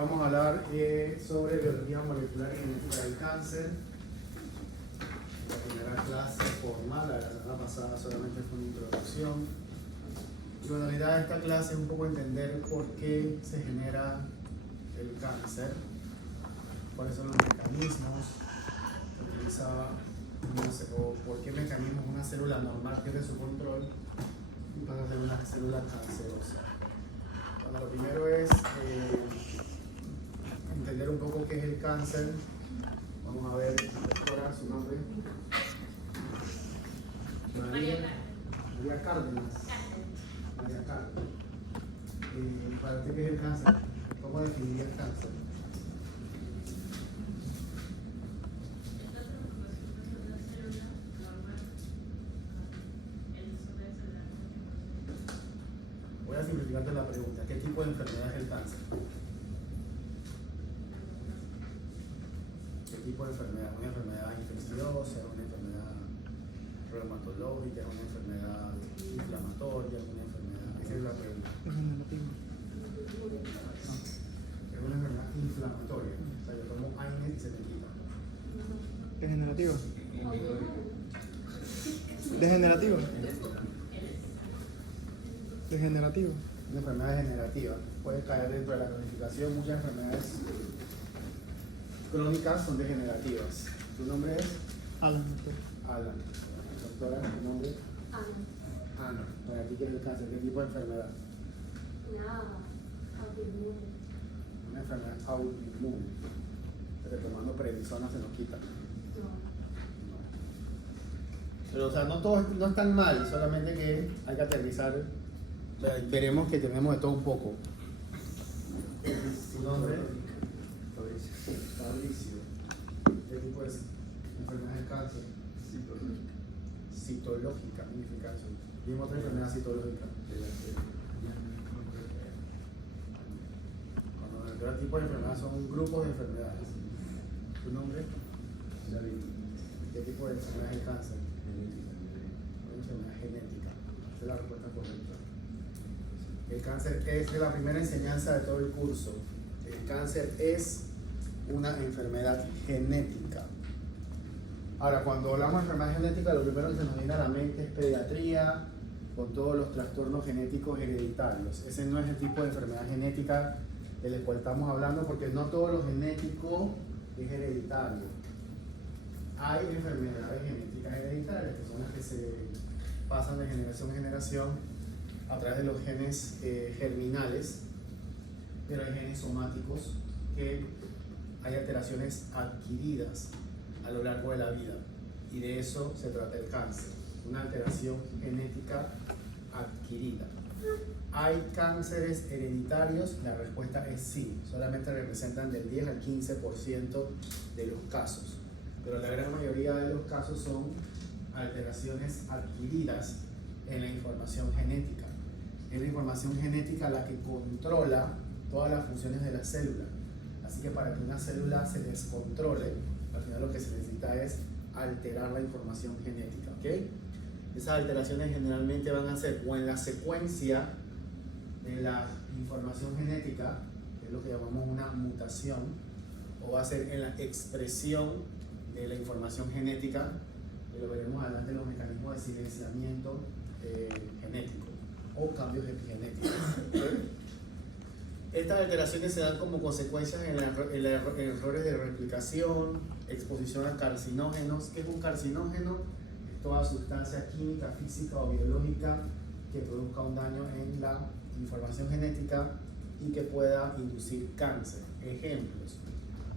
Vamos a hablar sobre biología molecular y genética del cáncer. La primera clase formal, la semana pasada solamente fue una introducción. Y bueno, la idea de esta clase es un poco entender por qué se genera el cáncer, cuáles son los mecanismos que utiliza o por qué mecanismos una célula normal pierde su control y pasa a ser una célula cancerosa. Bueno, lo primero es entender un poco qué es el cáncer. Vamos a ver, doctora, su nombre. María Cárdenas. María Cárdenas. Para usted, ¿qué es el cáncer? ¿Cómo definiría el cáncer? Voy a simplificarte la pregunta. ¿Qué tipo de enfermedad es el cáncer? ¿Qué tipo de enfermedad? ¿Una enfermedad infecciosa? ¿Una enfermedad reumatológica? ¿Una enfermedad inflamatoria? ¿Una enfermedad? Esa es la pregunta. Es una enfermedad inflamatoria. O sea, yo tomo AINE y se me quita. Degenerativo. Degenerativo. Degenerativo. Una enfermedad degenerativa. Puede caer dentro de la clasificación. Muchas enfermedades crónicas son degenerativas. ¿Tu nombre es? Alan, doctor. Alan. Doctora, ¿tu nombre? Ana. Para ti, ¿qué es el cáncer? ¿Qué tipo de enfermedad? Una enfermedad autoinmune. Pero tomando prednisona se nos quita. Pero, o sea, no todo no es tan mal, solamente que hay que aterrizar. Veremos que tenemos de todo un poco. ¿Tu nombre? Fabricio. ¿Qué tipo de enfermedad es cáncer? Citológica, significa eso. Dime otra enfermedad citológica. Cuando el tipo de enfermedad son grupos de enfermedades. ¿Tu nombre? ¿Qué tipo de enfermedad es el cáncer? Una enfermedad genética. Esa es la respuesta correcta. El cáncer es de la primera enseñanza de todo el curso. El cáncer es una enfermedad genética. Ahora, cuando hablamos de enfermedad genética, lo primero que se nos viene a la mente es pediatría, con todos los trastornos genéticos hereditarios. Ese no es el tipo de enfermedad genética del cual estamos hablando, porque no todo lo genético es hereditario. Hay enfermedades genéticas hereditarias, que son las que se pasan de generación en generación a través de los genes germinales, pero hay genes somáticos que hay alteraciones adquiridas a lo largo de la vida, y de eso se trata el cáncer, una alteración genética adquirida. ¿Hay cánceres hereditarios? La respuesta es sí, solamente representan del 10 al 15% de los casos, pero la gran mayoría de los casos son alteraciones adquiridas en la información genética. Es la información genética la que controla todas las funciones de la célula. Así que para que una célula se descontrole, al final lo que se necesita es alterar la información genética, ¿ok? Esas alteraciones generalmente van a ser o en la secuencia de la información genética, que es lo que llamamos una mutación, o va a ser en la expresión de la información genética, que lo veremos adelante en los mecanismos de silenciamiento genético o cambios epigenéticos, ¿okay? Estas alteraciones se dan como consecuencias en errores de replicación, exposición a carcinógenos. ¿Qué es un carcinógeno? Es toda sustancia química, física o biológica que produzca un daño en la información genética y que pueda inducir cáncer. Ejemplos: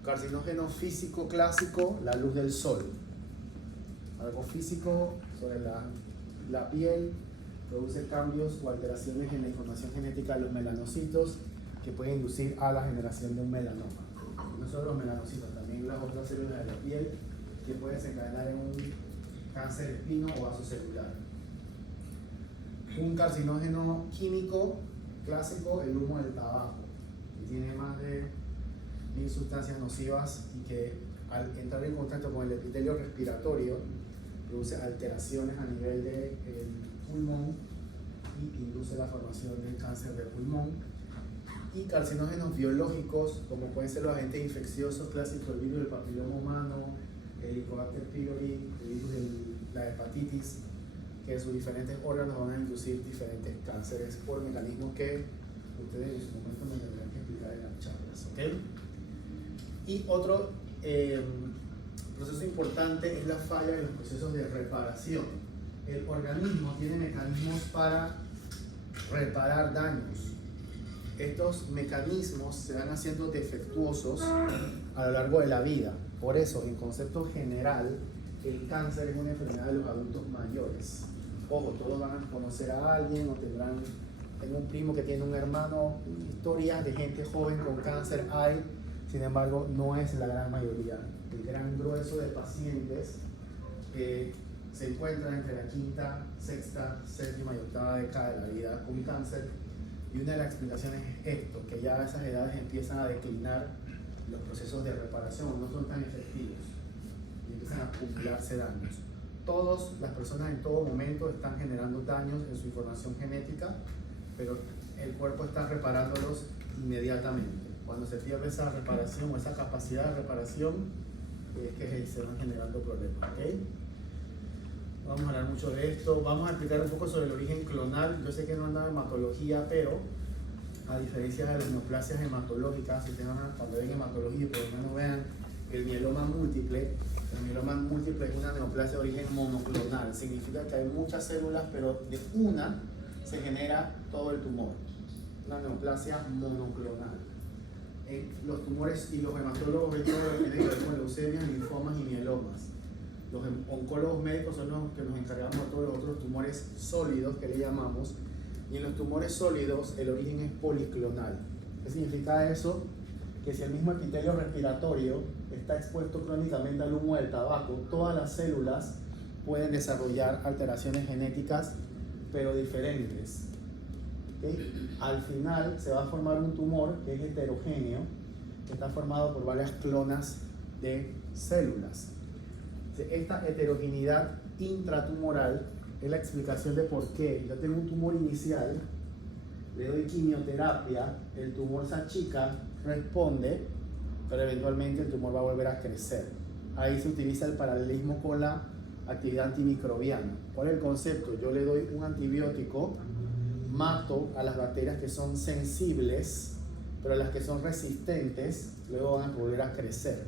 carcinógeno físico clásico, la luz del sol. Algo físico sobre la piel produce cambios o alteraciones en la información genética de los melanocitos, que puede inducir a la generación de un melanoma. No solo los melanocitos, también las otras células de la piel, que pueden desencadenar en un cáncer espino o vaso celular. Un carcinógeno químico clásico, el humo del tabaco, que tiene más de 1000 sustancias nocivas y que al entrar en contacto con el epitelio respiratorio produce alteraciones a nivel del pulmón y induce la formación del cáncer de pulmón. y carcinógenos biológicos, como pueden ser los agentes infecciosos clásicos, el virus del papiloma humano, el Helicobacter pylori, el virus de la hepatitis, que en sus diferentes órganos van a inducir diferentes cánceres por mecanismos que ustedes en su momento me tendrán que explicar en las charlas, ¿ok? Y otro proceso importante es la falla en los procesos de reparación. El organismo tiene mecanismos para reparar daños. Estos mecanismos se van haciendo defectuosos a lo largo de la vida. Por eso, en concepto general, el cáncer es una enfermedad de los adultos mayores. Ojo, todos van a conocer a alguien o tengo un primo que tiene un hermano, historias de gente joven con cáncer hay, sin embargo, no es la gran mayoría. El gran grueso de pacientes se encuentran entre la quinta, sexta, séptima y octava década de la vida con cáncer. Y una de las explicaciones es esto, que ya a esas edades empiezan a declinar los procesos de reparación, no son tan efectivos y empiezan a acumularse daños. Todas las personas en todo momento están generando daños en su información genética, pero el cuerpo está reparándolos inmediatamente. Cuando se pierde esa reparación o esa capacidad de reparación, es que se van generando problemas, ¿ok? Vamos a hablar mucho de esto. Vamos a explicar un poco sobre el origen clonal. Yo sé que no anda en hematología, pero a diferencia de las neoplasias hematológicas, si ustedes cuando ven hematología, por lo menos vean el mieloma múltiple. El mieloma múltiple es una neoplasia de origen monoclonal. Significa que hay muchas células, pero de una se genera todo el tumor. Una neoplasia monoclonal. Los tumores y los hematólogos ven todo lo que tiene que ver con leucemias, linfomas y mielomas. Los oncólogos médicos son los que nos encargamos de todos los otros tumores sólidos que le llamamos, y en los tumores sólidos el origen es policlonal. ¿Qué significa eso? Que si el mismo epitelio respiratorio está expuesto crónicamente al humo del tabaco, todas las células pueden desarrollar alteraciones genéticas, pero diferentes. ¿Okay? Al final se va a formar un tumor que es heterogéneo, que está formado por varias clonas de células. Esta heterogeneidad intratumoral es la explicación de por qué yo tengo un tumor inicial, le doy quimioterapia, el tumor se achica, responde, pero eventualmente el tumor va a volver a crecer. Ahí se utiliza el paralelismo con la actividad antimicrobiana. ¿Cuál es el concepto? Yo le doy un antibiótico, mato a las bacterias que son sensibles, pero las que son resistentes luego van a volver a crecer.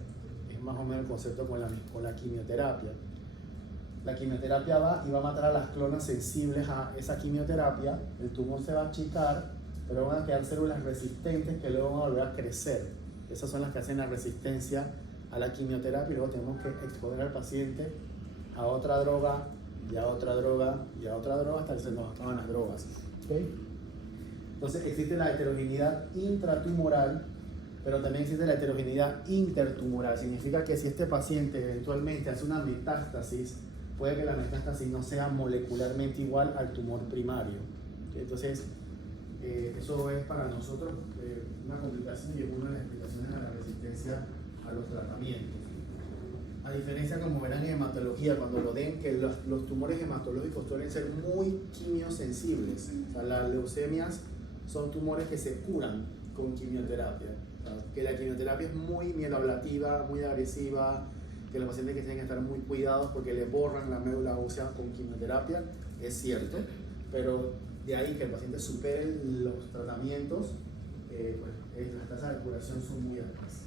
Es más o menos el concepto con la quimioterapia. La quimioterapia va y va a matar a las clonas sensibles a esa quimioterapia, el tumor se va a achicar, pero van a quedar células resistentes que luego van a volver a crecer. Esas son las que hacen la resistencia a la quimioterapia, y luego tenemos que exponer al paciente a otra droga, y a otra droga, y a otra droga, hasta que se nos acaban las drogas. ¿Okay? Entonces existe la heterogeneidad intratumoral, pero también existe la heterogeneidad intertumoral. Significa que si este paciente eventualmente hace una metástasis, puede que la metástasis no sea molecularmente igual al tumor primario. ¿Okay? Entonces, eso es para nosotros una complicación y es una de las explicaciones a la resistencia a los tratamientos. A diferencia, como verán en hematología, cuando lo den, que los tumores hematológicos suelen ser muy quimiosensibles. O sea, las leucemias son tumores que se curan con quimioterapia. O sea, que la quimioterapia es muy mieloablativa, muy agresiva, que los pacientes que tienen que estar muy cuidados porque le borran la médula ósea con quimioterapia, es cierto, pero de ahí que el paciente supere los tratamientos, pues las tasas de curación son muy altas.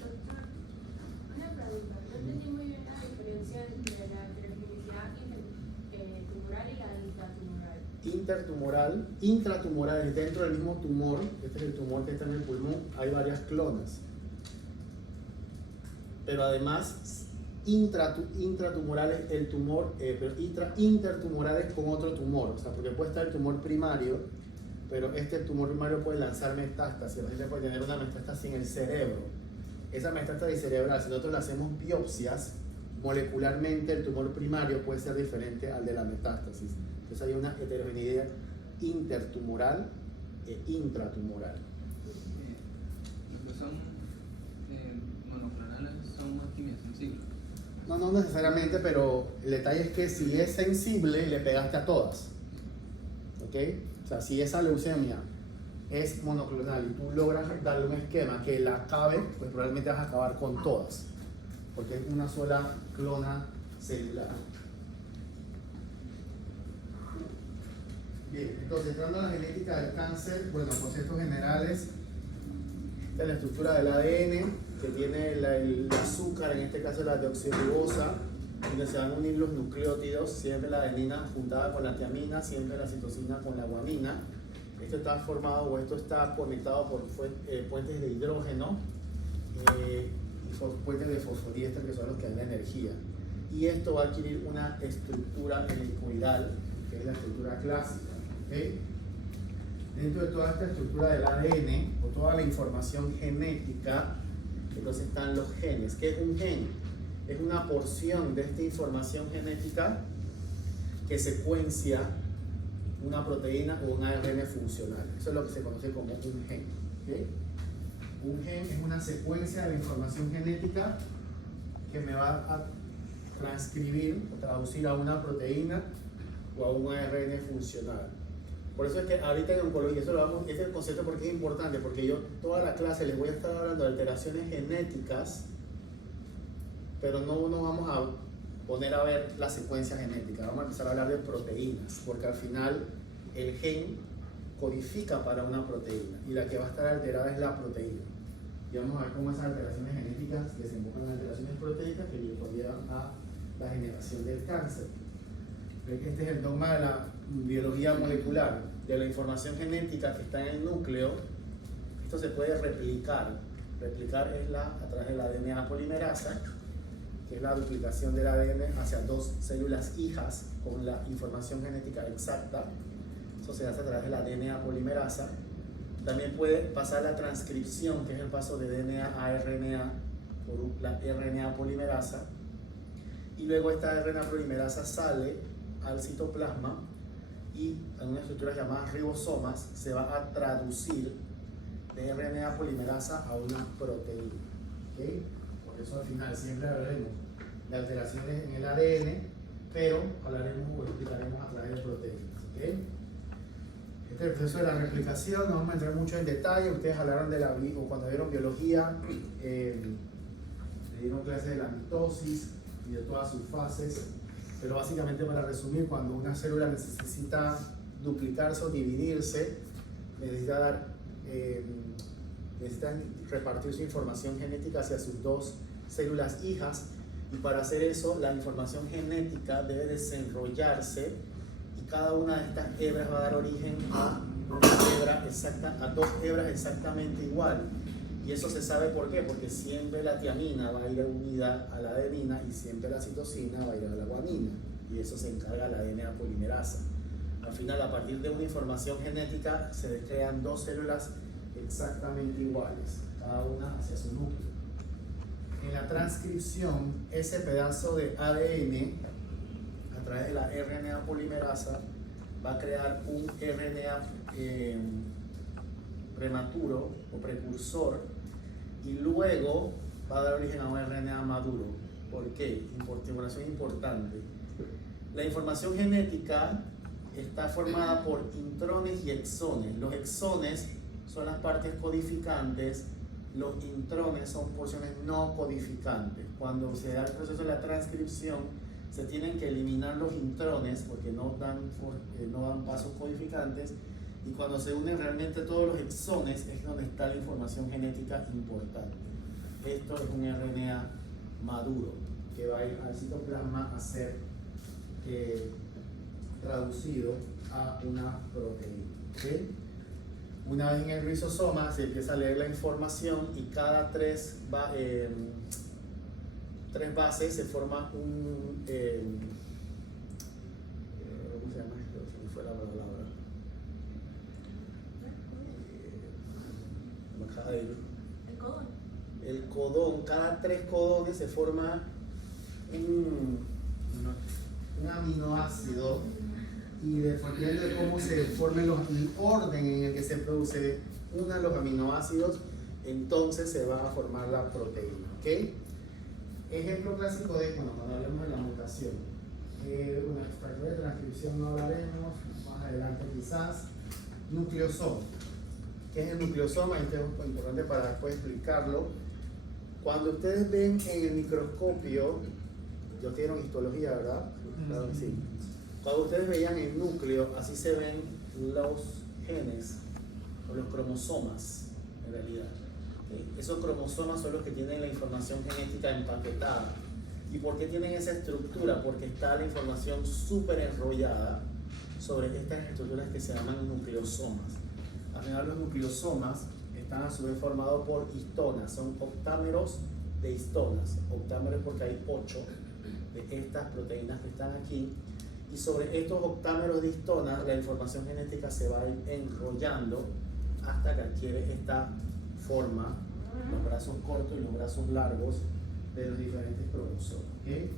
Doctor, una pregunta. No entendí muy bien la diferencia entre la heterogeneidad tumoral y la intratumoral. Intratumoral es dentro del mismo tumor. Este es el tumor que está en el pulmón, hay varias clonas. Pero además, intratumoral es el tumor, pero intertumoral es con otro tumor. O sea, porque puede estar el tumor primario, pero este tumor primario puede lanzar metástasis. El paciente puede tener una metástasis en el cerebro. Esa metástasis cerebral, si nosotros le hacemos biopsias, molecularmente el tumor primario puede ser diferente al de la metástasis. Entonces hay una heterogeneidad intertumoral e intratumoral. Los que son monoclonales son más quimiosensibles. No necesariamente, pero el detalle es que si es sensible, le pegaste a todas. ¿Ok? O sea, si esa leucemia es monoclonal y tú logras darle un esquema que la acabe, pues probablemente vas a acabar con todas, porque es una sola clona celular. Bien, entonces entrando a la genética del cáncer, bueno, conceptos generales. Esta es la estructura del ADN, que tiene el azúcar, en este caso la deoxirribosa, donde se van a unir los nucleótidos, siempre la adenina juntada con la tiamina, siempre la citosina con la guanina. Esto está formado o esto está conectado por puentes de hidrógeno y puentes de fosfodiéster, que son los que dan la energía. Y esto va a adquirir una estructura helicoidal, que es la estructura clásica. ¿Okay? Dentro de toda esta estructura del ADN o toda la información genética, entonces están los genes. ¿Qué es un gen? Es una porción de esta información genética que secuencia una proteína o un ARN funcional. Eso es lo que se conoce como un gen. ¿Okay? Un gen es una secuencia de la información genética que me va a transcribir o traducir a una proteína o a un ARN funcional. Por eso es que ahorita en oncología, este es el concepto porque es importante, porque yo toda la clase les voy a estar hablando de alteraciones genéticas, pero no nos vamos a poner a ver la secuencia genética, vamos a empezar a hablar de proteínas, porque al final el gen codifica para una proteína y la que va a estar alterada es la proteína. Y vamos a ver cómo esas alteraciones genéticas desembocan en alteraciones proteicas que llevan a la generación del cáncer. Este es el dogma de la biología molecular, de la información genética que está en el núcleo. Esto se puede replicar. Replicar es a través de la DNA polimerasa, que es la duplicación del ADN hacia dos células hijas con la información genética exacta. Eso se hace a través de la DNA polimerasa. También puede pasar la transcripción, que es el paso de DNA a RNA por la RNA polimerasa. Y luego esta RNA polimerasa sale al citoplasma y en unas estructuras llamadas ribosomas se va a traducir de RNA polimerasa a una proteína. ¿Okay? Por eso al final siempre hablaremos de alteraciones en el ADN, pero hablaremos o explicaremos a través de proteínas. ¿Okay? Este es el proceso de la replicación, no vamos a entrar mucho en detalle. Ustedes hablaron de o cuando vieron biología, le dieron clases de la mitosis y de todas sus fases. Pero básicamente, para resumir, cuando una célula necesita duplicarse o dividirse, necesita repartir su información genética hacia sus dos células hijas, y para hacer eso la información genética debe desenrollarse y cada una de estas hebras va a dar origen a dos hebras exactamente igual. Y eso se sabe por qué, porque siempre la tiamina va a ir unida a la adenina y siempre la citosina va a ir a la guanina, y eso se encarga la DNA polimerasa. Al final, a partir de una información genética, se crean dos células exactamente iguales, cada una hacia su núcleo. En la transcripción, ese pedazo de ADN, a través de la RNA polimerasa, va a crear un RNA prematuro o precursor, y luego va a dar origen a un RNA maduro. ¿Por qué? Información importante. La información genética está formada por intrones y exones. Los exones son las partes codificantes, los intrones son porciones no codificantes. Cuando se da el proceso de la transcripción, se tienen que eliminar los intrones porque no dan pasos codificantes, y cuando se unen realmente todos los exones es donde está la información genética importante. Esto es un RNA maduro que va a ir al citoplasma a ser traducido a una proteína. ¿Okay? Una vez en el rizosoma se empieza a leer la información, y cada tres bases se forma un ¿cómo se llama esto? Se me fue la palabra. El codón. Cada tres codones se forma un aminoácido, y dependiendo de cómo se forme el orden en el que se produce uno de los aminoácidos, entonces se va a formar la proteína. ¿Okay? Ejemplo clásico de, cuando hablemos de la mutación, una factor de transcripción no hablaremos, más adelante quizás. Nucleosoma. ¿Qué es el nucleosoma? Esto es importante para después explicarlo. Cuando ustedes ven en el microscopio, yo dieron histología, ¿verdad? Claro que sí. Cuando ustedes veían el núcleo, así se ven los genes o los cromosomas, en realidad. Esos cromosomas son los que tienen la información genética empaquetada. ¿Y por qué tienen esa estructura? Porque está la información súper enrollada sobre estas estructuras que se llaman nucleosomas. Al final los nucleosomas están a su vez formados por histonas, son octámeros de histonas. Octámeros porque hay 8 de estas proteínas que están aquí. Y sobre estos octámeros de histonas la información genética se va a ir enrollando hasta que adquiere esta forma, los brazos cortos y los brazos largos de los diferentes cromosomas. ¿Okay?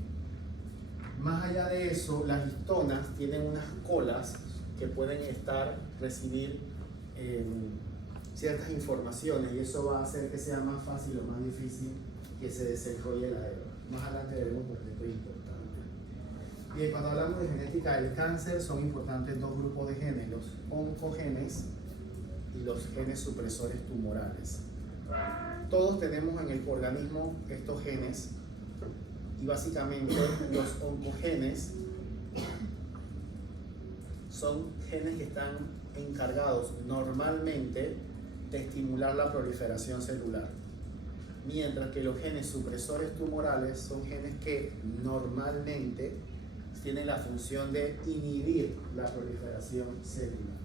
Más allá de eso, las histonas tienen unas colas que pueden recibir ciertas informaciones, y eso va a hacer que sea más fácil o más difícil que se desenrolle la hebra. Más adelante veremos por qué esto es importante. Bien, cuando hablamos de genética del cáncer, son importantes dos grupos de genes, los oncogenes y los genes supresores tumorales. Todos tenemos en el organismo estos genes, y básicamente los oncogenes son genes que están encargados normalmente de estimular la proliferación celular, mientras que los genes supresores tumorales son genes que normalmente tienen la función de inhibir la proliferación celular.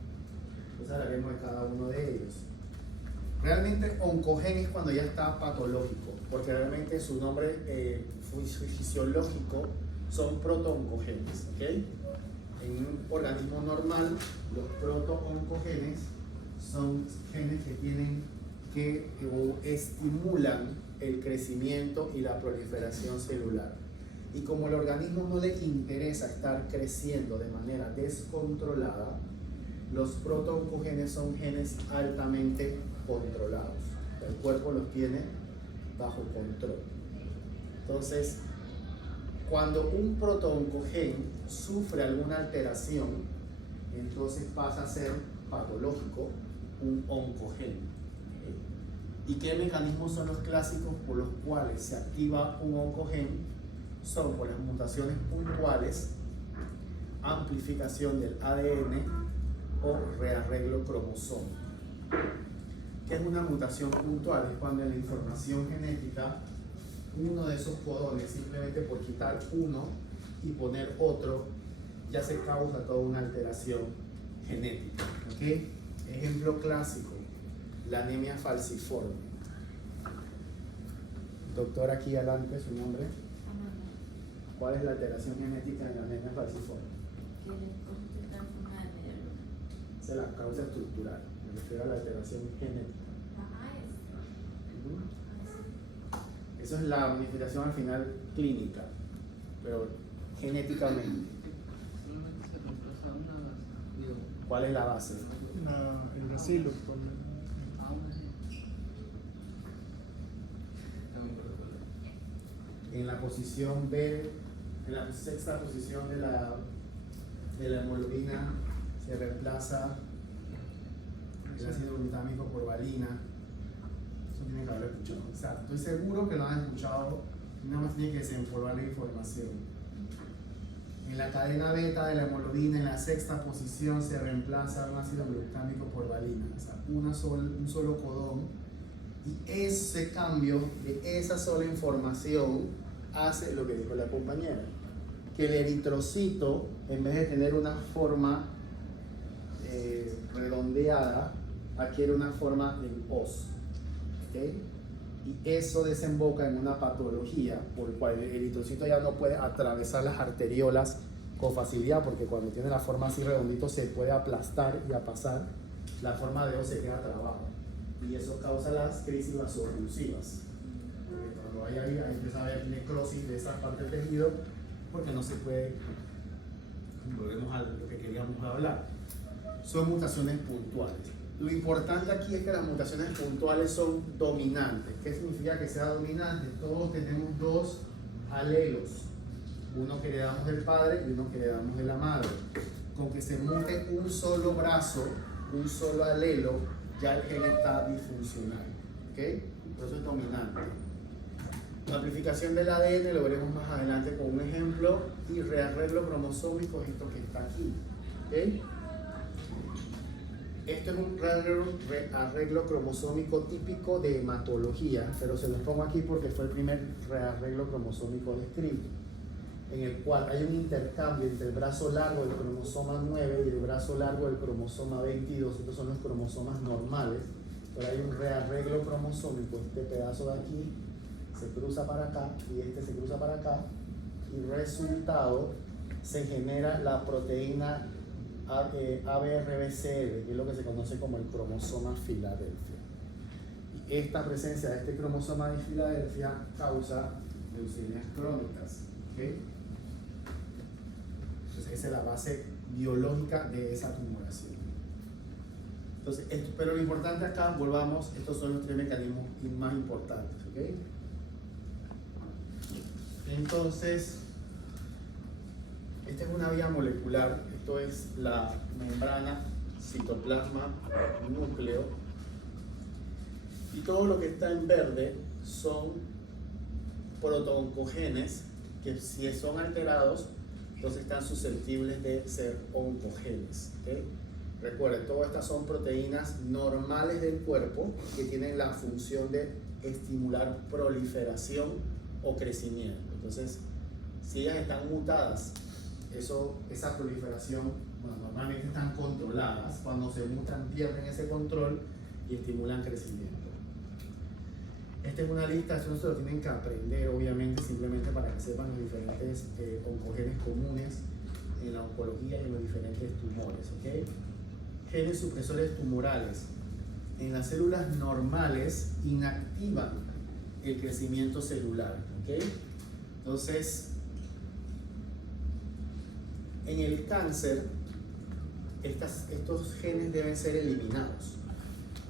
Entonces hablaremos de cada uno de ellos. Realmente oncogen es cuando ya está patológico, porque realmente su nombre fisiológico son protooncogenes. ¿Okay? En un organismo normal, los protooncogenes son genes que estimulan el crecimiento y la proliferación celular. Y como el organismo no le interesa estar creciendo de manera descontrolada, los protooncogenes son genes altamente controlados. El cuerpo los tiene bajo control. Entonces, cuando un protooncogen sufre alguna alteración, entonces pasa a ser patológico un oncogen. ¿Y qué mecanismos son los clásicos por los cuales se activa un oncogen? Son por las mutaciones puntuales, amplificación del ADN o rearreglo cromosómico. ¿Qué es una mutación puntual? Es cuando en la información genética uno de esos codones, simplemente por quitar uno y poner otro, ya se causa toda una alteración genética. ¿Okay? Ejemplo clásico, la anemia falciforme. Doctor, aquí adelante, su nombre. ¿Cuál es la alteración genética en la anemia falciforme? Que el depósito está en forma de medallo. Esa es la causa estructural, me refiero a la alteración genética. Eso es la manifestación al final clínica, pero genéticamente. Solamente se reemplaza una base. ¿Cuál es la base? El bacilo. Aún así. No me acuerdo cuál era. En la posición B, en la sexta posición de la hemoglobina se reemplaza el ácido glutámico por valina. Eso tienen que haberlo escuchado. Exacto. Estoy seguro que lo han escuchado, nada más tienen que desempolvar la información. En la cadena beta de la hemoglobina, en la sexta posición, se reemplaza un ácido glutámico por valina. O sea, un solo codón. Y ese cambio de esa sola información hace lo que dijo la compañera, que el eritrocito, en vez de tener una forma redondeada, adquiere una forma en hoz. ¿Okay? Y eso desemboca en una patología por la cual el eritrocito ya no puede atravesar las arteriolas con facilidad, porque cuando tiene la forma así redondito se puede aplastar y a pasar, la forma de hoz se queda trabada. Y eso causa las crisis vasooclusivas. Cuando hay ahí empieza a haber necrosis de esa parte del tejido, porque no se puede. Volvemos a lo que queríamos hablar. Son mutaciones puntuales. Lo importante aquí es que las mutaciones puntuales son dominantes. ¿Qué significa que sea dominante? Todos tenemos dos alelos, uno que heredamos del padre y uno que heredamos de la madre. Con que se mute un solo brazo, un solo alelo, ya el gen está disfuncional, ¿ok? Por eso es dominante. La amplificación del ADN lo veremos más adelante con un ejemplo, y rearreglo cromosómico es esto que está aquí, ¿ok? Esto es un rearreglo cromosómico típico de hematología, pero se los pongo aquí porque fue el primer rearreglo cromosómico descrito, en el cual hay un intercambio entre el brazo largo del cromosoma 9 y el brazo largo del cromosoma 22. Estos son los cromosomas normales, pero hay un rearreglo cromosómico. Este pedazo de aquí se cruza para acá y este se cruza para acá, y resultado se genera la proteína ABRBCL, que es lo que se conoce como el cromosoma Filadelfia. Y esta presencia de este cromosoma de Filadelfia causa leucemias crónicas, ¿okay? Entonces esa es la base biológica de esa tumoración. Entonces, pero lo importante acá, volvamos, estos son los tres mecanismos más importantes, ¿ok? Entonces, esta es una vía molecular. Esto es la membrana, citoplasma, núcleo, y todo lo que está en verde son protooncogenes que, si son alterados, entonces están susceptibles de ser oncogenes, ¿okay? Recuerden, todas estas son proteínas normales del cuerpo que tienen la función de estimular proliferación o crecimiento. Entonces, si ellas están mutadas, esa proliferación, bueno, normalmente están controladas. Cuando se mutan, pierden ese control y estimulan crecimiento. Esta es una lista, eso no se lo tienen que aprender, obviamente, simplemente para que sepan los diferentes oncogenes comunes en la oncología y en los diferentes tumores, ¿ok? Genes supresores tumorales. En las células normales inactivan el crecimiento celular, ¿ok? Entonces, en el cáncer, estos genes deben ser eliminados,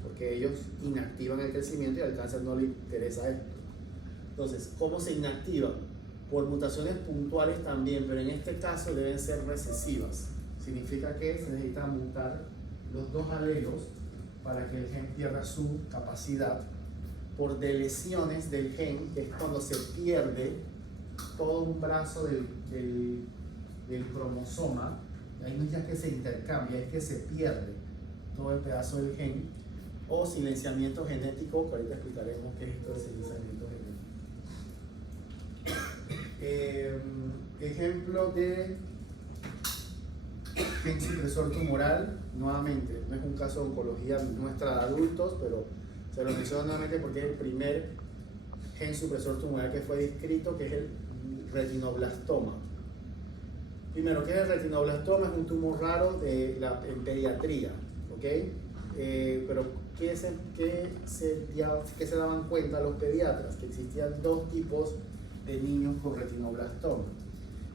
porque ellos inactivan el crecimiento y al cáncer no le interesa esto. Entonces, ¿cómo se inactivan? Por mutaciones puntuales también, pero en este caso deben ser recesivas. Significa que se necesita mutar los dos alelos para que el gen pierda su capacidad, por deleciones del gen, que es cuando se pierde todo un brazo del cromosoma. Ahí no es ya que se intercambia, es que se pierde todo el pedazo del gen, o silenciamiento genético, que ahorita explicaremos qué es esto de silenciamiento genético. Ejemplo de gen supresor tumoral, nuevamente, no es un caso de oncología nuestra de adultos, pero se lo menciono nuevamente porque es el primer gen supresor tumoral que fue descrito, que es el retinoblastoma. Primero, ¿qué es el retinoblastoma? Es un tumor raro en pediatría, ¿ok? Pero ¿qué se daban cuenta los pediatras? Que existían dos tipos de niños con retinoblastoma.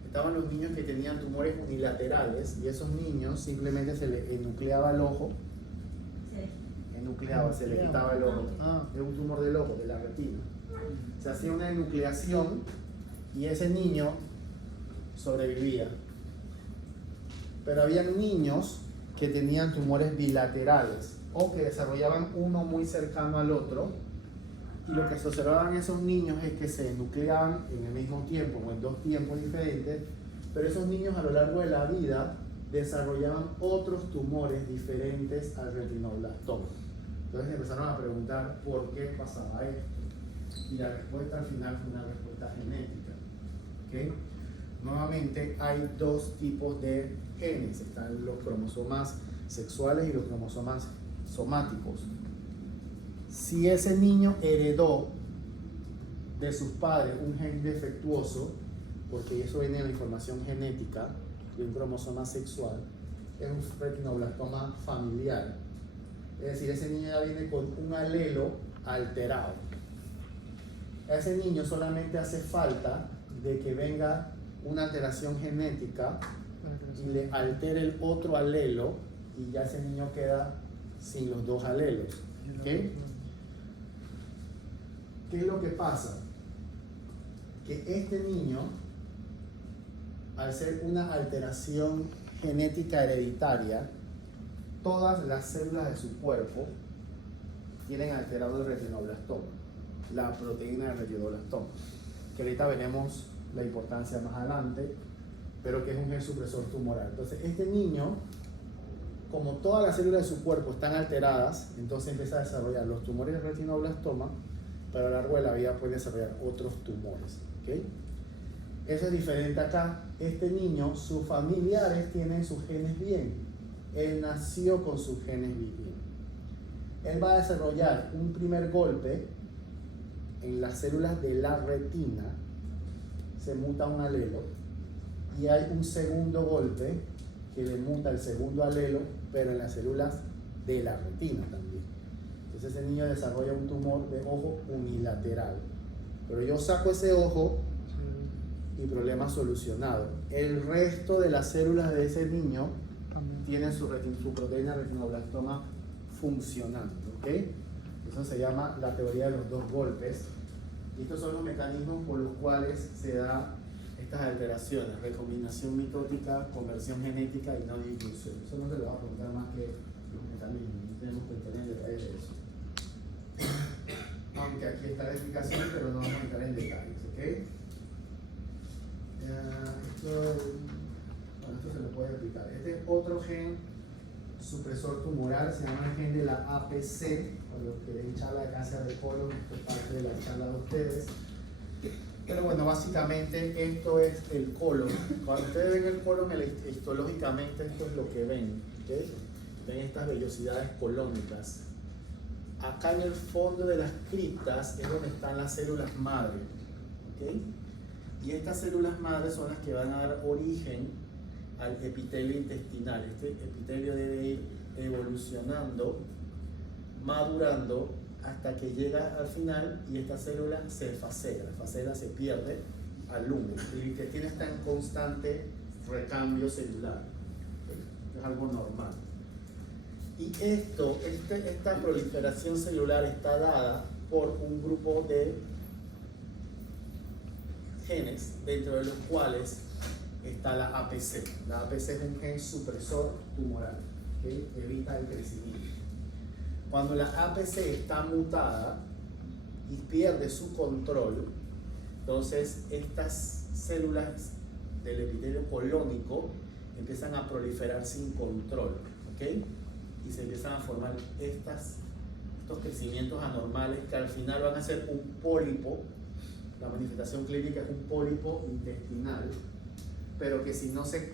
Estaban los niños que tenían tumores unilaterales, y esos niños simplemente se les enucleaba el ojo, se le quitaba el ojo. Es un tumor del ojo, de la retina. Se hacía una enucleación y ese niño sobrevivía. Pero había niños que tenían tumores bilaterales o que desarrollaban uno muy cercano al otro, y lo que se observaban en esos niños es que se enucleaban en el mismo tiempo o en dos tiempos diferentes, pero esos niños a lo largo de la vida desarrollaban otros tumores diferentes al retinoblastoma. Entonces empezaron a preguntar por qué pasaba esto, y la respuesta al final fue una respuesta genética, ¿okay? Nuevamente hay dos tipos de genes, están los cromosomas sexuales y los cromosomas somáticos. Si ese niño heredó de sus padres un gen defectuoso, porque eso viene de la información genética de un cromosoma sexual, es un retinoblastoma familiar. Es decir, ese niño ya viene con un alelo alterado. A ese niño solamente hace falta de que venga una alteración genética y le altere el otro alelo, y ya ese niño queda sin los dos alelos, ¿okay? ¿Qué es lo que pasa? Que este niño, al ser una alteración genética hereditaria, todas las células de su cuerpo tienen alterado el retinoblastoma, la proteína del retinoblastoma, que ahorita veremos la importancia más adelante, pero que es un gen supresor tumoral. Entonces, este niño, como todas las células de su cuerpo están alteradas, entonces empieza a desarrollar los tumores del retinoblastoma, pero a lo largo de la vida puede desarrollar otros tumores. ¿Okay? Eso es diferente acá. Este niño, sus familiares tienen sus genes bien. Él nació con sus genes bien. Él va a desarrollar un primer golpe en las células de la retina, se muta un alelo, y hay un segundo golpe que le muta el segundo alelo, pero en las células de la retina también. Entonces ese niño desarrolla un tumor de ojo unilateral. Pero yo saco ese ojo y problema solucionado. El resto de las células de ese niño tienen su proteína retinoblastoma funcionando. ¿Okay? Eso se llama la teoría de los dos golpes. Y estos son los mecanismos por los cuales se da estas alteraciones: recombinación mitótica, conversión genética y no inclusión. Eso no se le va a preguntar más que los mecanismos, no tenemos que entrar en detalles de eso. Aunque aquí está la explicación, pero no vamos a entrar en detalles, ¿ok? Esto se lo puede explicar. Este es otro gen supresor tumoral, se llama el gen de la APC. Para los que den charla de cáncer de colon, esto es parte de la charla de ustedes. Pero bueno, básicamente esto es el colon. Cuando ustedes ven el colon, histológicamente esto es lo que ven. ¿Okay? Ven estas vellosidades colónicas. Acá en el fondo de las criptas es donde están las células madre. ¿Okay? Y estas células madre son las que van a dar origen al epitelio intestinal. Este epitelio debe ir evolucionando, madurando, hasta que llega al final y esta célula se facela. La facela se pierde al lumen. El intestino está en constante recambio celular. Es algo normal. Y esta proliferación celular está dada por un grupo de genes, dentro de los cuales está la APC. La APC es un gen supresor tumoral que evita el crecimiento. Cuando la APC está mutada y pierde su control, entonces estas células del epitelio colónico empiezan a proliferar sin control, ¿okay? Y se empiezan a formar estos crecimientos anormales que al final van a ser un pólipo. La manifestación clínica es un pólipo intestinal, pero que si no se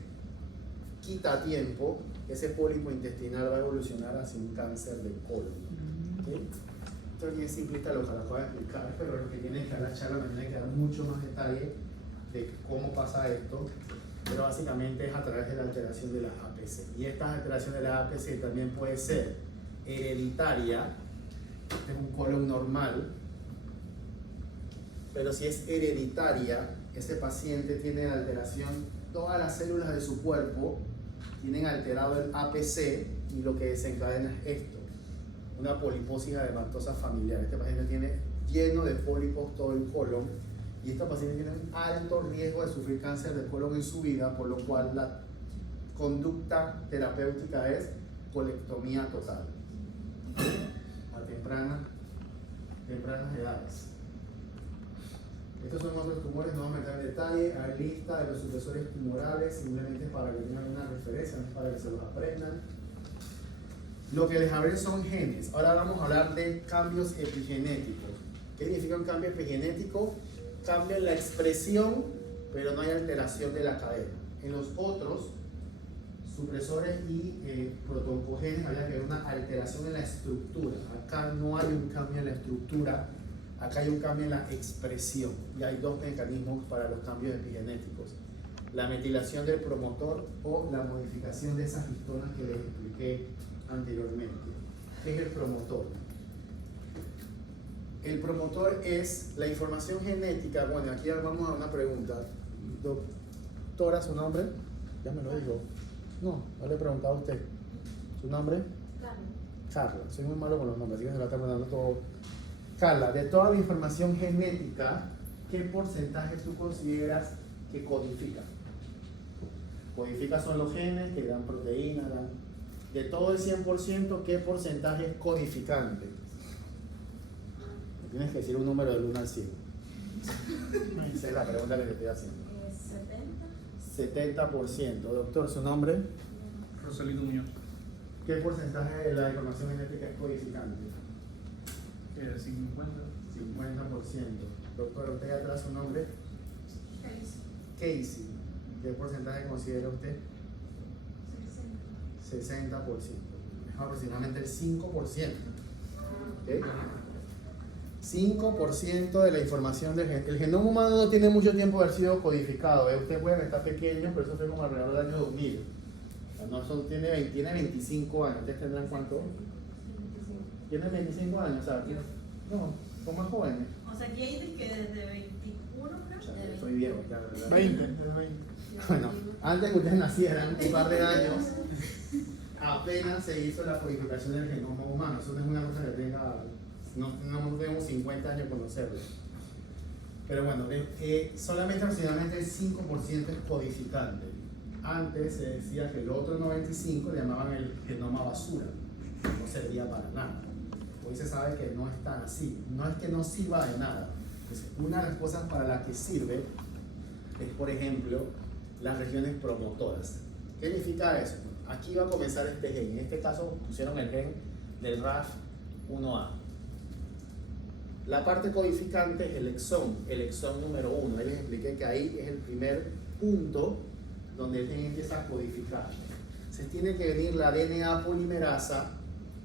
quita a tiempo, ese pólipo intestinal va a evolucionar hacia un cáncer de colon. ¿Okay? Esto es bien simplista, lo que acabo de explicar, pero lo que tiene que dar la charla me tiene que dar mucho más detalle de cómo pasa esto, pero básicamente es a través de la alteración de la APC. Y esta alteración de la APC también puede ser hereditaria. Este es un colon normal, pero si es hereditaria, ese paciente tiene la alteración, todas las células de su cuerpo tienen alterado el APC, y lo que desencadena es esto, una poliposis adematosa familiar. Este paciente tiene lleno de pólipos todo el colon, y estos pacientes tienen un alto riesgo de sufrir cáncer de colon en su vida, por lo cual la conducta terapéutica es colectomía total a tempranas edades. Estos son otros tumores, no vamos a entrar en detalle. Hay lista de los supresores tumorales, simplemente para que tengan una referencia, no es para que se los aprendan. Lo que les hablé son genes. Ahora vamos a hablar de cambios epigenéticos. ¿Qué significa un cambio epigenético? Cambia en la expresión, pero no hay alteración de la cadena. En los otros supresores y protoncogenes había que ver una alteración en la estructura. Acá no hay un cambio en la estructura. Acá hay un cambio en la expresión, y hay dos mecanismos para los cambios epigenéticos: la metilación del promotor o la modificación de esas histonas que les expliqué anteriormente. ¿Qué es el promotor? El promotor es la información genética. Bueno, aquí vamos a una pregunta. Doctora, ¿su nombre? Ya me lo dijo. No le he preguntado a usted. ¿Su nombre? Carla. Soy muy malo con los nombres, así que se la está preguntando todo. Carla, de toda la información genética, ¿qué porcentaje tú consideras que codifica? Codifica son los genes que dan proteínas. De todo el 100%, ¿qué porcentaje es codificante? Tienes que decir un número del 1 al 100. Esa es la pregunta que te estoy haciendo. 70. 70%. Doctor, ¿su nombre? Rosalito Muñoz. ¿Qué porcentaje de la información genética es codificante? 50. 50%. Doctor, ¿usted atrás su nombre? Casey. ¿Qué porcentaje considera usted? 60%. Es aproximadamente el 5%. ¿Ok? 5% de la información del genoma. El genoma humano no tiene mucho tiempo de haber sido codificado. Ustedes pueden estar pequeños, pero eso fue como alrededor del año 2000. O sea, no, eso tiene 25 años. ¿Ustedes tendrán cuánto? ¿Tienen 25 años? O sea, no, son más jóvenes. O sea, aquí hay que desde 21, creo. O sea, yo soy viejo, ya, ¿verdad? 20, es 20. Bueno, antes que ustedes nacieran, un par de años, apenas se hizo la codificación del genoma humano. Eso no es una cosa que tenga, no tenemos 50 años conocerlo. Pero bueno, solamente aproximadamente el 5% es codificante. Antes se decía que el otro 95% le llamaban el genoma basura. No servía para nada. Hoy se sabe que no es tan así. No es que no sirva de nada. Pues una de las cosas para las que sirve es, por ejemplo, las regiones promotoras. ¿Qué significa eso? Aquí va a comenzar este gen. En este caso pusieron el gen del RAF1A. La parte codificante es el exón número 1. Ahí les expliqué que ahí es el primer punto donde el gen empieza a codificar. Se tiene que venir la DNA polimerasa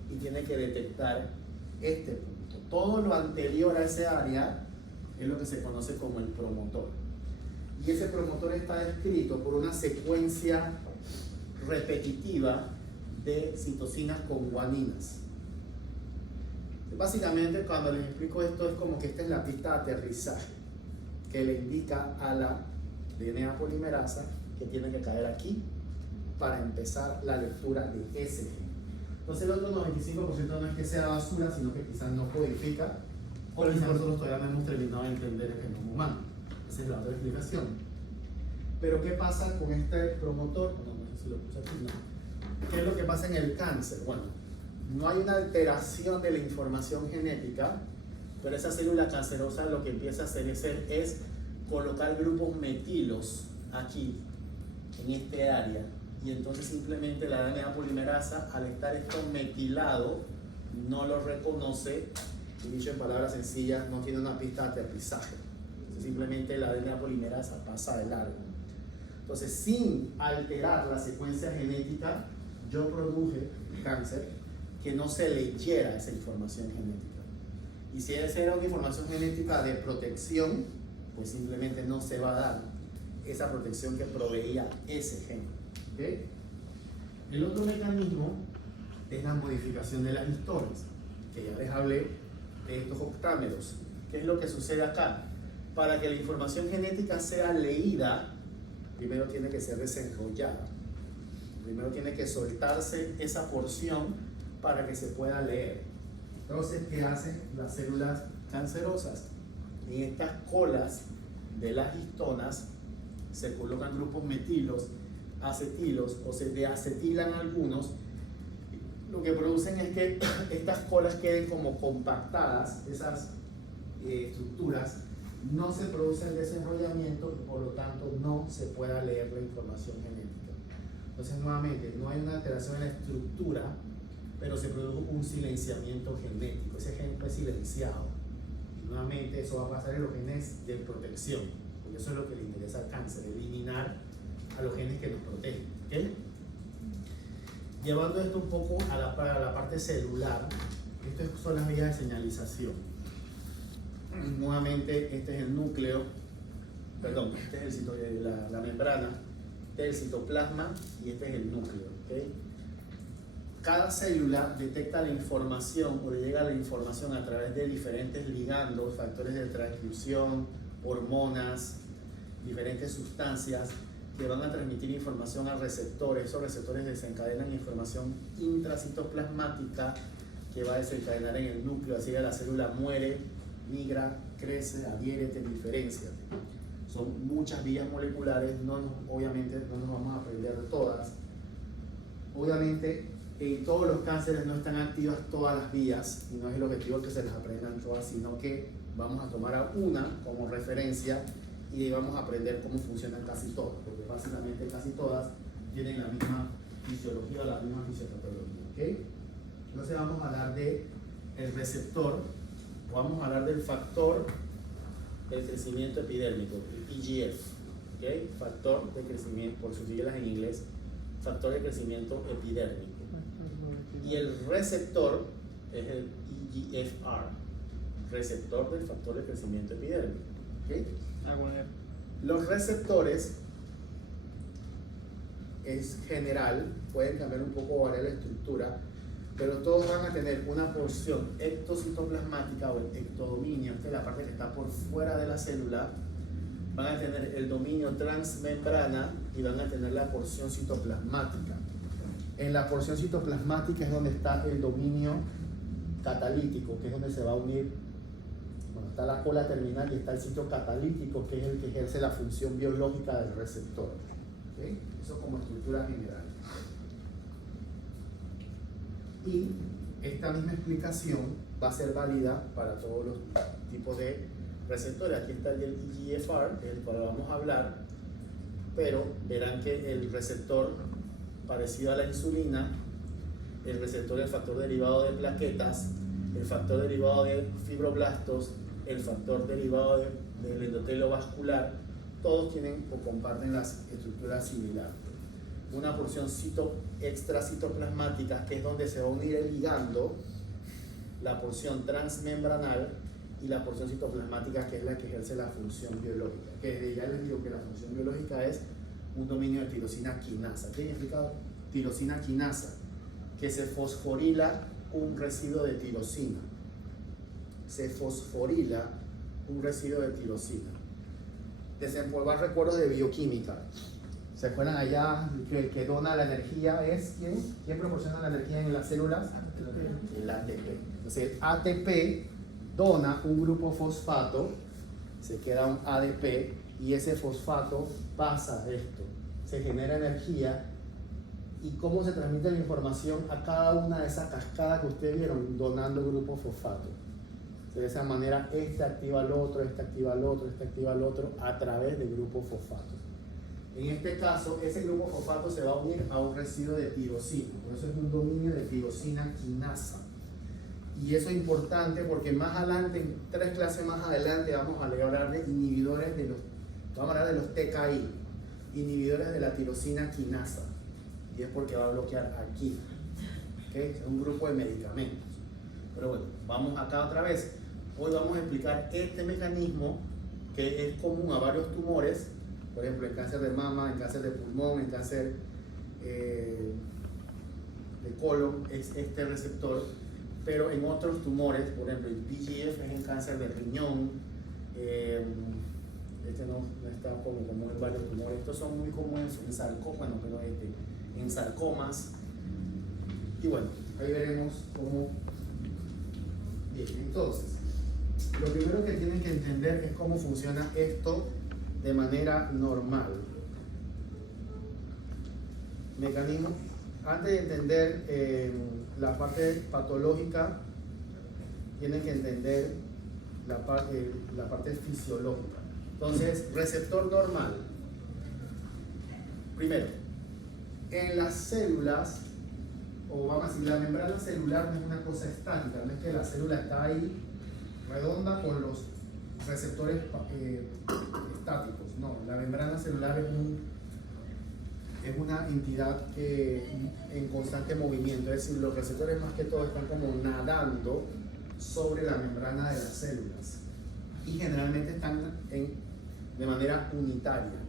y tiene que detectar este punto. Todo lo anterior a ese área es lo que se conoce como el promotor. Y ese promotor está descrito por una secuencia repetitiva de citocinas con guaninas. Básicamente, cuando les explico esto, es como que esta es la pista de aterrizaje que le indica a la DNA polimerasa que tiene que caer aquí para empezar la lectura de ese gen. Entonces, el otro 95% no es que sea basura, sino que quizás no codifica, o quizás nosotros todavía no hemos terminado de entender el genoma humano. Esa es la otra explicación. Pero, ¿qué pasa con este promotor? No sé si lo puse aquí, no. ¿Qué es lo que pasa en el cáncer? Bueno, no hay una alteración de la información genética, pero esa célula cancerosa lo que empieza a hacer es colocar grupos metilos aquí, en este área, y entonces simplemente la DNA polimerasa, al estar esto metilado, no lo reconoce, y dicho en palabras sencillas, no tiene una pista de aterrizaje. Entonces simplemente la DNA polimerasa pasa de largo. Entonces, sin alterar la secuencia genética, yo produje cáncer que no se leyera esa información genética. Y si esa era una información genética de protección, pues simplemente no se va a dar esa protección que proveía ese gen. ¿Okay? El otro mecanismo es la modificación de las histonas, que ya les hablé de estos octámeros. ¿Qué es lo que sucede acá? Para que la información genética sea leída, primero tiene que ser desenrollada. Primero tiene que soltarse esa porción para que se pueda leer. Entonces, ¿qué hacen las células cancerosas? En estas colas de las histonas se colocan grupos metilos, acetilos, o se deacetilan algunos. Lo que producen es que estas colas queden como compactadas, esas estructuras, no se produce el desenrollamiento y por lo tanto no se pueda leer la información genética. Entonces, nuevamente, no hay una alteración en la estructura, pero se produjo un silenciamiento genético. Ese gen fue silenciado. Y nuevamente eso va a pasar en los genes de protección, porque eso es lo que le interesa al cáncer, eliminar a los genes que nos protegen. ¿Okay? Llevando esto un poco a la parte celular, estas son las vías de señalización. Nuevamente, este es el núcleo, perdón, este es la membrana, este es el citoplasma y este es el núcleo. ¿Okay? Cada célula detecta la información o le llega la información a través de diferentes ligandos, factores de transcripción, hormonas, diferentes sustancias que van a transmitir información a receptores. Esos receptores desencadenan información intracitoplasmática que va a desencadenar en el núcleo, así que la célula muere, migra, crece, adhiere, te diferencia. Son muchas vías moleculares, obviamente no nos vamos a aprender todas. Obviamente en todos los cánceres no están activas todas las vías y no es el objetivo que se las aprendan todas, sino que vamos a tomar a una como referencia y vamos a aprender cómo funcionan casi todas, porque básicamente casi todas tienen la misma fisiología, la misma fisiopatología, ¿ok? Entonces vamos a hablar del receptor, vamos a hablar del factor del crecimiento epidérmico, el PGF, ¿ok? Factor de crecimiento, por sus siglas en inglés, factor de crecimiento epidérmico. Y el receptor es el EGFR, receptor del factor de crecimiento epidérmico, ¿ok? Los receptores es general, pueden cambiar un poco o variar la estructura, pero todos van a tener una porción ectocitoplasmática o el ectodominio, esta es la parte que está por fuera de la célula, van a tener el dominio transmembrana y van a tener la porción citoplasmática. En la porción citoplasmática es donde está el dominio catalítico, que es donde se va a unir, bueno, está la cola terminal y está el sitio catalítico, que es el que ejerce la función biológica del receptor. ¿Okay? Eso como estructura general. Y esta misma explicación va a ser válida para todos los tipos de receptores. Aquí está el del EGFR, que es el cual vamos a hablar, pero verán que el receptor parecido a la insulina, el receptor del factor derivado de plaquetas, el factor derivado de fibroblastos, el factor derivado del endotelio vascular, todos tienen o comparten las estructuras similares. Una porción extracitoplasmática, que es donde se va a unir el ligando, la porción transmembranal y la porción citoplasmática, que es la que ejerce la función biológica. Que ya les digo que la función biológica es un dominio de tirosina quinasa. ¿Qué significa tirosina quinasa? Que se fosforila un residuo de tirosina. Se fosforila un residuo de tirosina. Desempolvar recuerdos de bioquímica. ¿Se acuerdan allá que el que dona la energía es quién? ¿Quién proporciona la energía en las células? El ATP. Entonces el ATP dona un grupo fosfato, se queda un ADP y ese fosfato pasa esto, se genera energía. ¿Y cómo se transmite la información a cada una de esas cascadas que ustedes vieron? Donando grupos fosfato. De esa manera, este activa al otro, este activa al otro, este activa al otro, a través de grupos fosfatos. En este caso, ese grupo fosfato se va a unir a un residuo de tirosina, por eso es un dominio de tirosina quinasa. Y eso es importante porque más adelante, en 3 clases más adelante, vamos a hablar de inhibidores vamos a hablar de los TKI, inhibidores de la tirosina quinasa. Y es porque va a bloquear aquí, ¿okay? Es un grupo de medicamentos. Pero bueno, vamos acá otra vez. Hoy vamos a explicar este mecanismo que es común a varios tumores, por ejemplo en cáncer de mama, en cáncer de pulmón, en cáncer de colon, es este receptor, pero en otros tumores, por ejemplo el PGF es en cáncer de riñón, este no está como común en varios tumores, estos son muy comunes en sarcómas, bueno, pero en sarcomas, y bueno, ahí veremos cómo. Bien, entonces, lo primero que tienen que entender es cómo funciona esto de manera normal. Mecanismo. Antes de entender la parte patológica, tienen que entender la parte fisiológica. Entonces, receptor normal. Primero, en las células, o vamos a decir, la membrana celular no es una cosa estática, no es que la célula está ahí redonda con los receptores estáticos, no, la membrana celular es una entidad en constante movimiento, es decir, los receptores más que todo están como nadando sobre la membrana de las células y generalmente están de manera unitaria.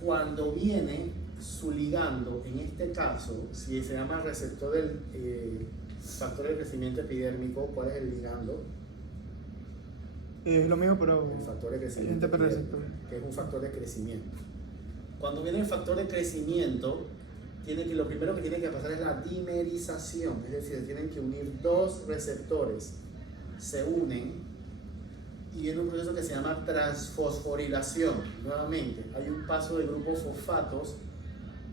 Cuando viene su ligando, en este caso, si se llama receptor del factor de crecimiento epidérmico, ¿cuál es el ligando? Es lo mismo, pero El factor de crecimiento epidérmico, que es un factor de crecimiento. Cuando viene el factor de crecimiento, lo primero que tiene que pasar es la dimerización, es decir, tienen que unir 2 receptores, se unen y viene un proceso que se llama transfosforilación. Nuevamente, hay un paso de grupos fosfatos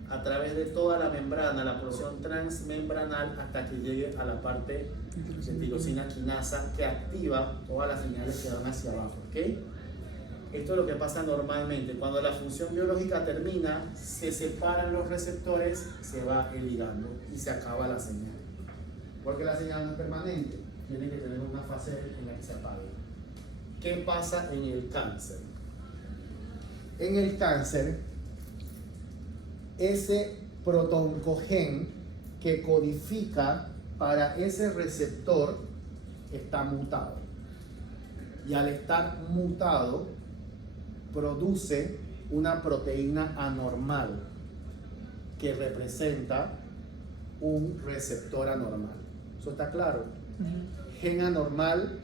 a través de toda la membrana, la porción transmembranal, hasta que llegue a la parte de tirosina quinasa que activa todas las señales que van hacia abajo. ¿Okay? Esto es lo que pasa normalmente. Cuando la función biológica termina, se separan los receptores, se va el ligando y se acaba la señal. Porque la señal no es permanente, tiene que tener una fase en la que se apague. ¿Qué pasa en el cáncer? En el cáncer, ese protoncogen que codifica para ese receptor está mutado. Y al estar mutado, produce una proteína anormal que representa un receptor anormal. ¿Eso está claro? Gen anormal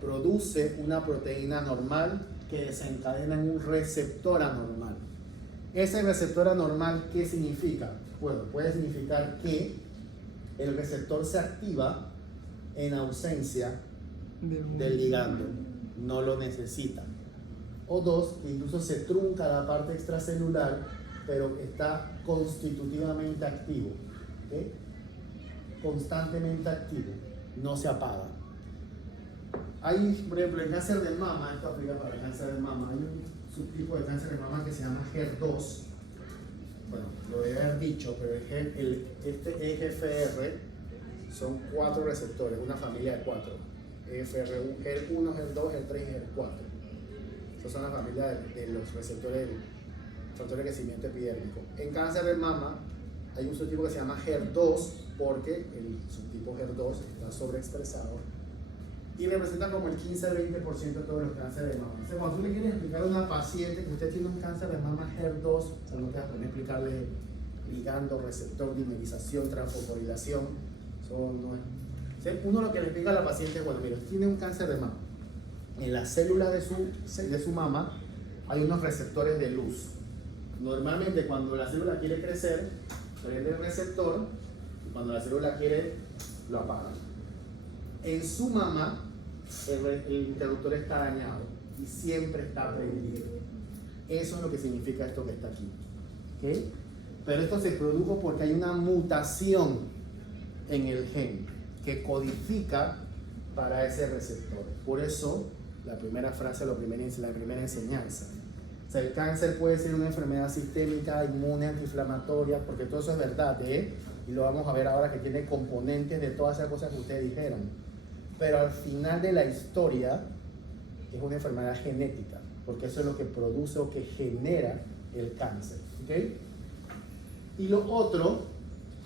produce una proteína anormal que desencadena en un receptor anormal. Ese receptor anormal, ¿qué significa? Bueno, puede significar que el receptor se activa en ausencia del ligando, no lo necesita. O dos, que incluso se trunca la parte extracelular, pero está constitutivamente activo, ¿okay? Constantemente activo, no se apaga. Hay, por ejemplo, el cáncer de mama, esto aplica para el cáncer de mama, hay un subtipo de cáncer de mama que se llama HER2. Bueno, lo debe haber dicho, pero este EGFR son 4 receptores, una familia de 4. EGFR1, HER1, HER2, HER3 y HER4. Esas son la familia de los receptores del factor de crecimiento epidérmico. En cáncer de mama hay un subtipo que se llama HER2 porque el subtipo HER2 está sobreexpresado y representa como el 15 al 20% de todos los cánceres de mama. Entonces, cuando tú le quieres explicar a una paciente que usted tiene un cáncer de mama HER2, o sea, no te vas a poner a explicarle ligando, receptor, dimerización, transfosforilación. Eso no es. O sea, uno lo que le explica a la paciente es, bueno, mira, usted tiene un cáncer de mama. En la célula de su mama hay unos receptores de luz. Normalmente cuando la célula quiere crecer, prende el receptor y cuando la célula quiere, lo apaga. En su mama, el interruptor está dañado y siempre está prendido. Eso es lo que significa esto que está aquí. ¿Okay? Pero esto se produjo porque hay una mutación en el gen que codifica para ese receptor. Por eso, la primera frase, la primera enseñanza. O sea, el cáncer puede ser una enfermedad sistémica, inmune, antiinflamatoria, porque todo eso es verdad, y lo vamos a ver ahora que tiene componentes de todas esas cosas que ustedes dijeron. Pero al final de la historia es una enfermedad genética, porque eso es lo que produce o que genera el cáncer. ¿Okay? Y lo otro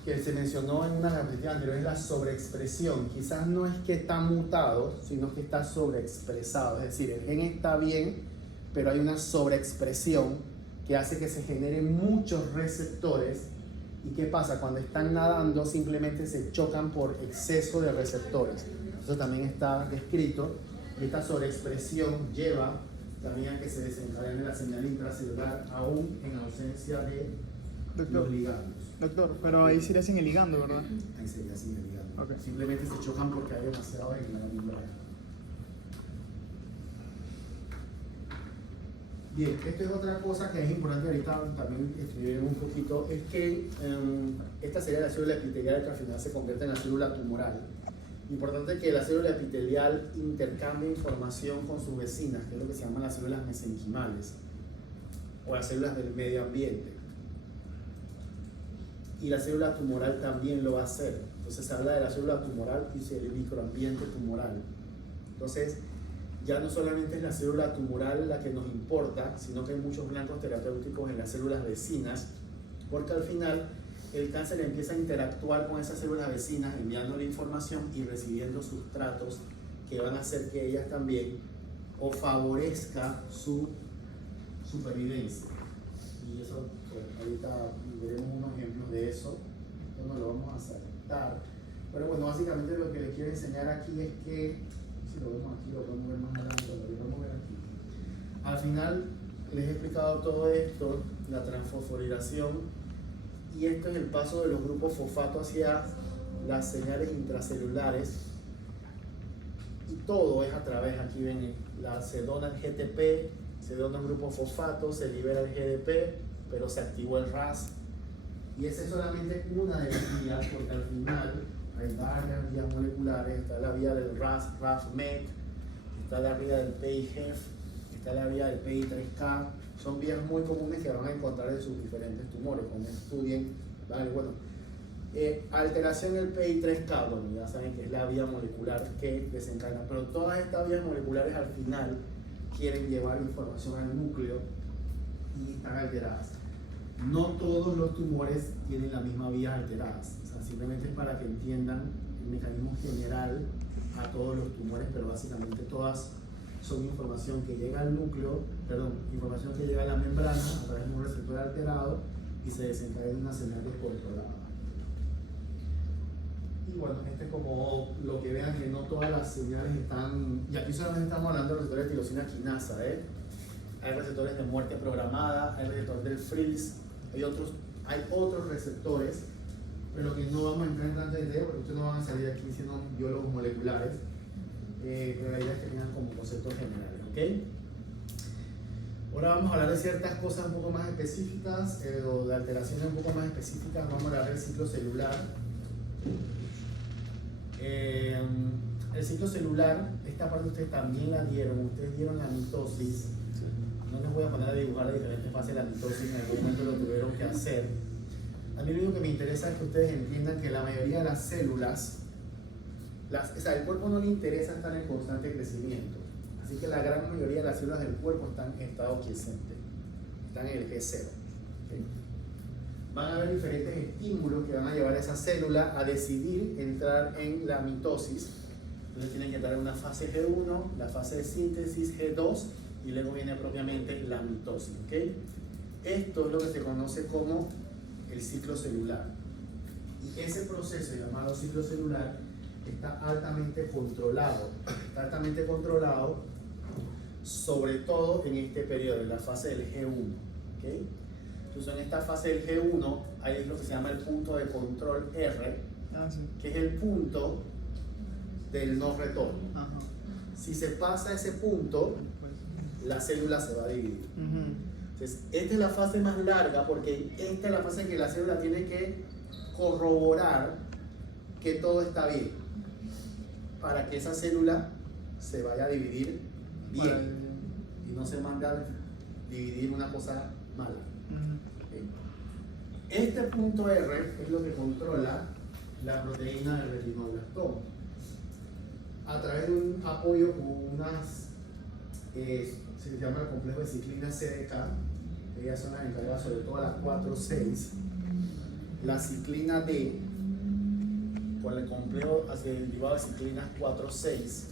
que se mencionó en una diapositiva anterior es la sobreexpresión. Quizás no es que está mutado, sino que está sobreexpresado. Es decir, el gen está bien, pero hay una sobreexpresión que hace que se generen muchos receptores. ¿Y qué pasa? Cuando están nadando simplemente se chocan por exceso de receptores. Eso también está descrito. Y esta sobreexpresión lleva también a que se desencadene la señal intracelular aún en ausencia de los ligandos. Doctor, pero ahí sería sin el ligando, ¿verdad? Ahí sería sin el ligando. Okay. Simplemente se chocan porque hay demasiado en la membrana. Bien, esto es otra cosa que es importante ahorita también escribir un poquito, es que esta sería la célula epitelial que al final se convierte en la célula tumoral. Importante que la célula epitelial intercambie información con sus vecinas, que es lo que se llaman las células mesenquimales o las células del medio ambiente. Y la célula tumoral también lo va a hacer. Entonces se habla de la célula tumoral y del microambiente tumoral. Entonces ya no solamente es la célula tumoral la que nos importa, sino que hay muchos blancos terapéuticos en las células vecinas, porque al final el cáncer empieza a interactuar con esas células vecinas, enviándole información y recibiendo sustratos que van a hacer que ellas también o favorezca su supervivencia. Y eso, pues, ahorita veremos unos ejemplos de eso. Esto no lo vamos a saltar. Pero bueno, básicamente lo que les quiero enseñar aquí es que, si lo vemos aquí, lo podemos ver más adelante, lo podemos ver aquí. Al final les he explicado todo esto, la transfosforilación, y esto es el paso de los grupos fosfato hacia las señales intracelulares, y todo es a través, aquí ven, se dona el GTP, se dona un grupo fosfato, se libera el GDP, pero se activó el RAS, Y esa es solamente una de las vías, porque al final hay varias vías moleculares. Está la vía del RAF-MEK, está la vía del PI-HEF, está la vía del PI3K. Son vías muy comunes que van a encontrar en sus diferentes tumores. Cuando estudien, ¿vale? Bueno, alteración del PI3K, bueno, ya saben que es la vía molecular que desencadena, pero todas estas vías moleculares al final quieren llevar información al núcleo y están alteradas. No todos los tumores tienen la misma vía alteradas, o sea, simplemente es para que entiendan el mecanismo general a todos los tumores, pero básicamente todas son información que llega al núcleo, información que llega a la membrana a través de un receptor alterado y se desencadena una señal descontrolada. Y bueno, este es como lo que vean que no todas las señales están, y aquí solamente estamos hablando de receptores de tirosina quinasa, hay receptores de muerte programada, hay receptores del frizz, hay otros receptores, pero que no vamos a entrar en tanta idea porque ustedes no van a salir aquí siendo biólogos moleculares, pero la idea es que tengan como conceptos generales, ¿ok? Ahora vamos a hablar de ciertas cosas un poco más específicas, o de alteraciones un poco más específicas. Vamos a hablar del ciclo celular. El ciclo celular, esta parte ustedes también la dieron, ustedes dieron la mitosis. No les voy a poner a dibujar las diferentes fases de la mitosis, en algún momento lo tuvieron que hacer. A mí lo único que me interesa es que ustedes entiendan que la mayoría de las células, o sea, el cuerpo no le interesa estar en constante crecimiento. Así que la gran mayoría de las células del cuerpo están en estado quiescente, están en el G0. ¿Okay? Van a haber diferentes estímulos que van a llevar a esa célula a decidir entrar en la mitosis. Entonces tienen que entrar en una fase G1, la fase de síntesis G2 y luego viene propiamente la mitosis. ¿Okay? Esto es lo que se conoce como el ciclo celular. Y ese proceso llamado ciclo celular está altamente controlado. Está altamente controlado sobre todo en este periodo, en la fase del G1. ¿Okay? Entonces en esta fase del G1 hay lo que se llama el punto de control R, que es el punto del no retorno. Si se pasa ese punto, la célula se va a dividir. Entonces esta es la fase más larga porque esta es la fase en que la célula tiene que corroborar que todo está bien para que esa célula se vaya a dividir bien y no se mande a dividir una cosa mala. ¿Okay? Este punto R es lo que controla la proteína del retinoblastoma a través de un apoyo con unas se llama el complejo de ciclina CDK. Ellas son las encargadas sobre todo las 4-6, la ciclina D con el complejo derivado de ciclinas 4-6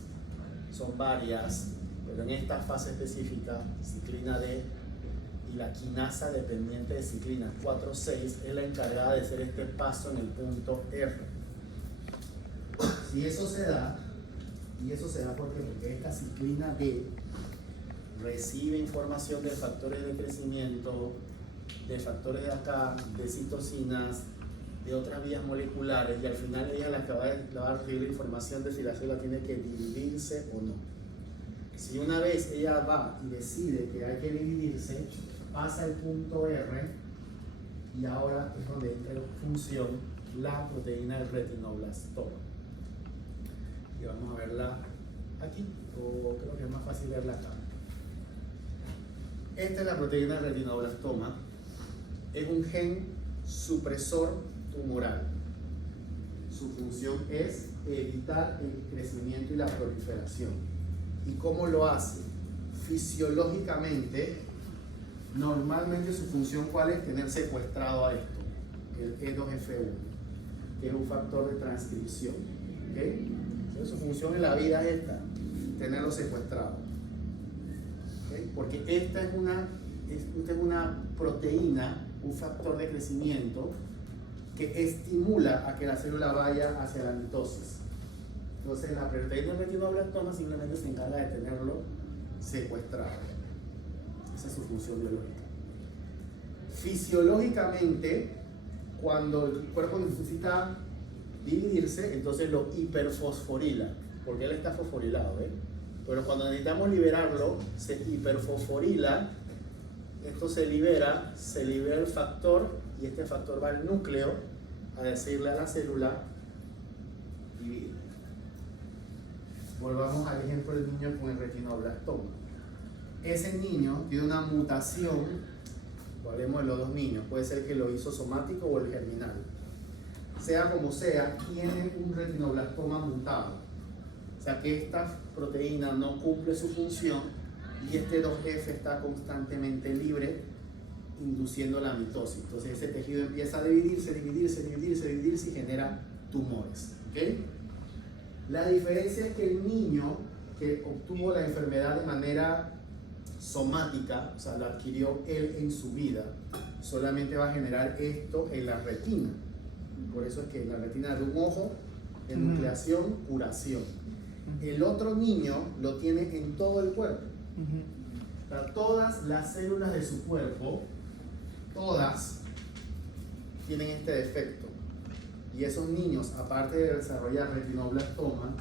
son varias, pero en esta fase específica, ciclina D y la quinasa dependiente de ciclina 4-6 es la encargada de hacer este paso en el punto R. Si eso se da, y eso se da porque esta ciclina D recibe información de factores de crecimiento, de factores de acá, de citocinas, de otras vías moleculares, y al final ella la va a recibir la información de si la célula tiene que dividirse o no. Si una vez ella va y decide que hay que dividirse, pasa el punto R y ahora es donde entra en función la proteína del retinoblastoma. Y vamos a verla aquí, o creo que es más fácil verla acá. Esta es la proteína del retinoblastoma. Es un gen supresor tumoral. Su función es evitar el crecimiento y la proliferación. ¿Y cómo lo hace? Fisiológicamente, normalmente su función ¿cuál es? Tener secuestrado a esto, el E2F1, que es un factor de transcripción. ¿Okay? Entonces, su función en la vida es esta, tenerlo secuestrado. ¿Okay? Porque esta es una proteína, un factor de crecimiento que estimula a que la célula vaya hacia la mitosis. Entonces la proteína del retinoblastoma simplemente se encarga de tenerlo secuestrado. Esa es su función biológica. Fisiológicamente, cuando el cuerpo necesita dividirse, entonces lo hiperfosforila, porque él está fosforilado, pero cuando necesitamos liberarlo, se hiperfosforila esto se libera el factor y este factor va al núcleo a decirle a la célula divide. Volvamos al ejemplo del niño con el retinoblastoma. Ese niño tiene una mutación, hablemos de los dos niños, puede ser que lo hizo somático o el germinal. Sea como sea, tiene un retinoblastoma mutado. O sea que esta proteína no cumple su función y este 2F está constantemente libre, induciendo la mitosis. Entonces ese tejido empieza a dividirse y genera tumores. ¿Okay? La diferencia es que el niño que obtuvo la enfermedad de manera somática, o sea, la adquirió él en su vida, solamente va a generar esto en la retina. Por eso es que en la retina de un ojo, enucleación, curación. El otro niño lo tiene en todo el cuerpo. O sea, todas las células de su cuerpo, todas tienen este defecto. Y esos niños, aparte de desarrollar retinoblastoma,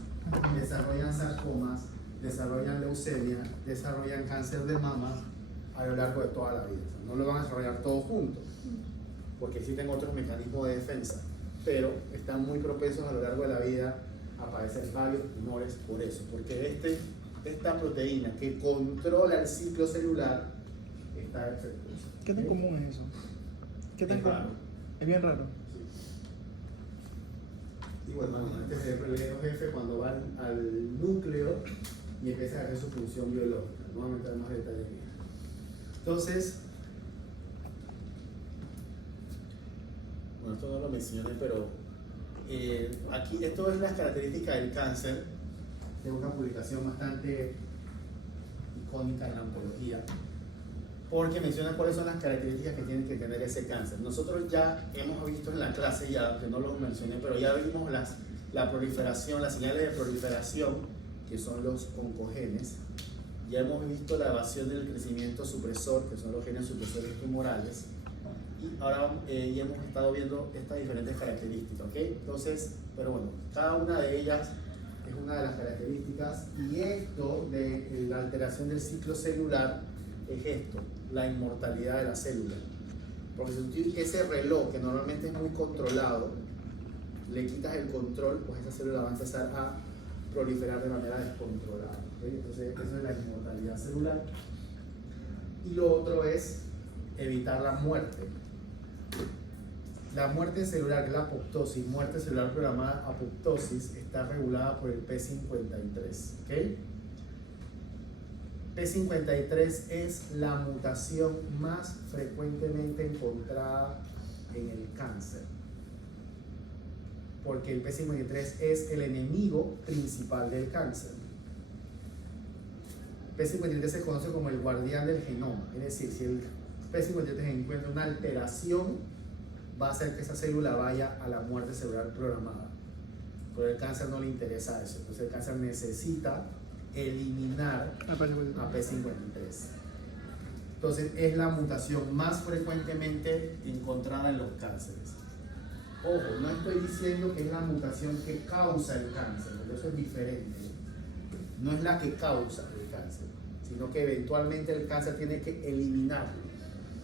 desarrollan sarcomas, desarrollan leucemia, desarrollan cáncer de mama a lo largo de toda la vida. O sea, no lo van a desarrollar todos juntos, porque existen otros mecanismos de defensa, pero están muy propensos a lo largo de la vida a padecer varios tumores por eso, porque esta proteína que controla el ciclo celular está defectuosa. ¿Qué tan común es eso? ¿Qué tan Es común? raro. Es bien raro. Y bueno, este es el jefe cuando van al núcleo y empieza a hacer su función biológica. Nuevamente más detalles. Entonces, bueno, esto no lo mencioné, pero aquí esto es las características del cáncer. Es una publicación bastante icónica en la oncología, porque menciona cuáles son las características que tiene que tener ese cáncer. Nosotros ya hemos visto en la clase, ya que no lo mencioné, pero ya vimos la proliferación, las señales de proliferación, que son los oncogenes. Ya hemos visto la evasión del crecimiento supresor, que son los genes supresores tumorales. Y ahora ya hemos estado viendo estas diferentes características, ¿ok? Entonces, pero bueno, cada una de ellas es una de las características, y esto de la alteración del ciclo celular es esto, la inmortalidad de la célula. Porque si ese reloj, que normalmente es muy controlado, le quitas el control, pues esa célula va a empezar a proliferar de manera descontrolada. ¿Okay? Entonces, eso es la inmortalidad celular. Y lo otro es evitar la muerte. La muerte celular, que es la apoptosis, muerte celular programada, apoptosis, está regulada por el P53. ¿Okay? P53 es la mutación más frecuentemente encontrada en el cáncer, porque el P53 es el enemigo principal del cáncer. P53 se conoce como el guardián del genoma, es decir, si el P53 encuentra una alteración, va a hacer que esa célula vaya a la muerte celular programada. Pero el cáncer no le interesa eso, entonces el cáncer necesita eliminar a P53. Entonces es la mutación más frecuentemente encontrada en los cánceres. Ojo, no estoy diciendo que es la mutación que causa el cáncer, porque eso es diferente. No es la que causa el cáncer, sino que eventualmente el cáncer tiene que eliminarlo.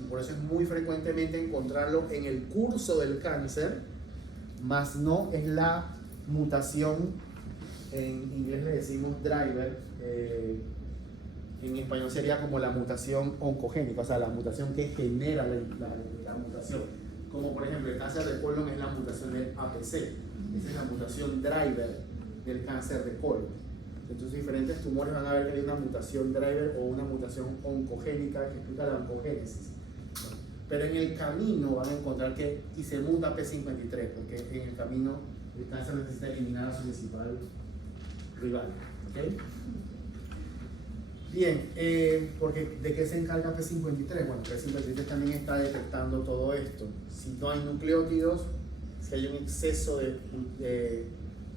Y por eso es muy frecuentemente encontrarlo en el curso del cáncer, más no es la mutación. En inglés le decimos driver, en español sería como la mutación oncogénica, o sea, la mutación que genera la mutación. Como por ejemplo el cáncer de colon es la mutación del APC, esa es la mutación driver del cáncer de colon. Entonces diferentes tumores van a ver que hay una mutación driver o una mutación oncogénica que explica la oncogénesis. Pero en el camino van a encontrar que, y se muta P53, porque en el camino el cáncer necesita eliminar a su principal rival. ¿Okay? Bien, porque ¿de qué se encarga P53? Bueno, P53 también está detectando todo esto. Si no hay nucleótidos, si hay un exceso de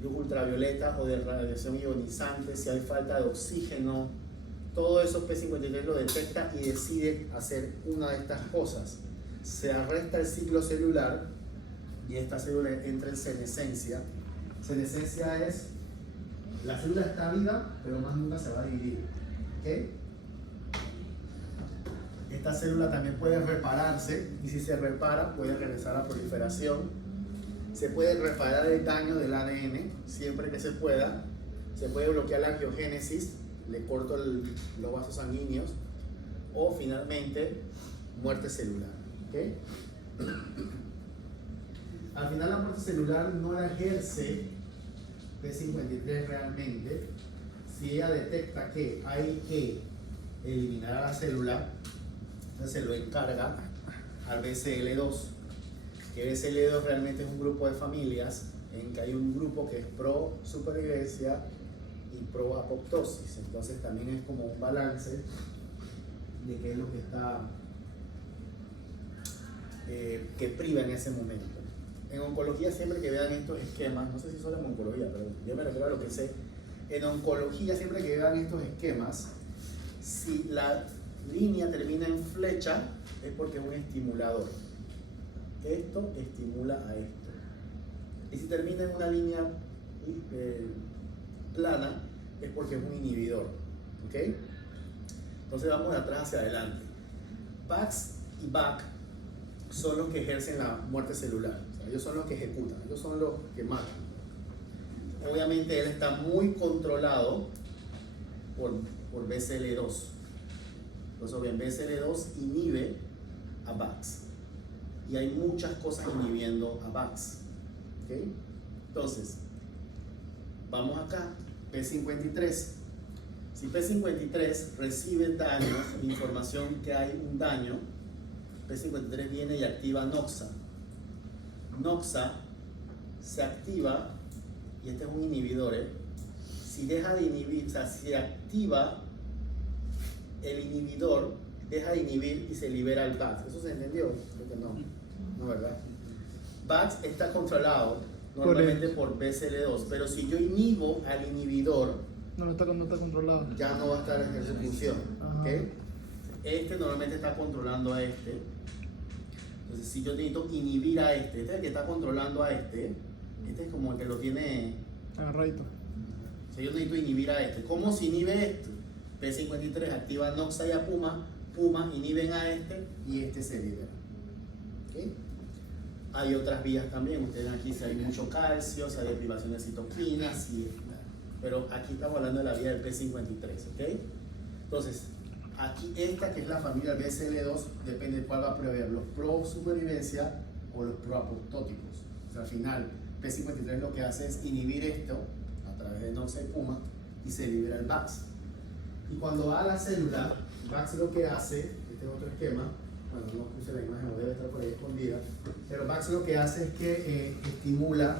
luz ultravioleta o de radiación ionizante, si hay falta de oxígeno, todo eso P53 lo detecta y decide hacer una de estas cosas. Se arresta el ciclo celular y esta célula entra en senescencia. Senescencia es, la célula está viva, pero más nunca se va a dividir. ¿Okay? Esta célula también puede repararse y si se repara puede regresar a proliferación. Se puede reparar el daño del ADN siempre que se pueda. Se puede bloquear la angiogénesis, le corto los vasos sanguíneos. O finalmente, muerte celular. ¿Okay? Al final la muerte celular no la ejerce P53 realmente. Si ella detecta que hay que eliminar a la célula, entonces se lo encarga al BCL2. Que BCL2 realmente es un grupo de familias en que hay un grupo que es pro supervivencia y pro apoptosis. Entonces también es como un balance de qué es lo que está que priva en ese momento. En oncología, siempre que vean estos esquemas, no sé si solo en oncología, pero yo me refiero a lo que sé. En oncología, siempre que vean estos esquemas, si la línea termina en flecha, es porque es un estimulador. Esto estimula a esto. Y si termina en una línea plana, es porque es un inhibidor. ¿Ok? Entonces vamos de atrás hacia adelante. VAX y VAC son los que ejercen la muerte celular. O sea, ellos son los que ejecutan, ellos son los que matan. Obviamente él está muy controlado por BCL2. Entonces, bien, BCL2 inhibe a VAX. Y hay muchas cosas inhibiendo a VAX. ¿Okay? Entonces, vamos acá, P53. Si P53 recibe daños, información que hay un daño, P53 viene y activa NOXA. NOXA se activa, y este es un inhibidor, si deja de inhibir, o sea, si activa el inhibidor, deja de inhibir y se libera el VAX. ¿Eso se entendió? Creo que no. No, ¿verdad? VAX está controlado normalmente por BCL2, pero si yo inhibo al inhibidor, no está controlado. Ya no va a estar en su función. ¿Okay? Este normalmente está controlando a este. Entonces, si yo necesito inhibir a este es el que está controlando a este es como el que lo tiene agarradito. O sea, yo necesito inhibir a este. ¿Cómo se inhibe esto? P53 activa NOXA y a Puma inhiben a este y este se libera. ¿Okay? Hay otras vías también. Ustedes ven aquí si hay mucho calcio, si hay deprivación de citoquinas, pero aquí estamos hablando de la vía del P53. ¿Okay? Entonces, aquí esta que es la familia del BCL2 depende de cuál va a prever, los pro supervivencia o los pro apoptóticos. O sea, al final P53 lo que hace es inhibir esto a través de NOXA y Puma y se libera el VAX. Y cuando va a la célula, VAX lo que hace, este es otro esquema, bueno, no puse la imagen, o debe estar por ahí escondida, pero VAX lo que hace es que estimula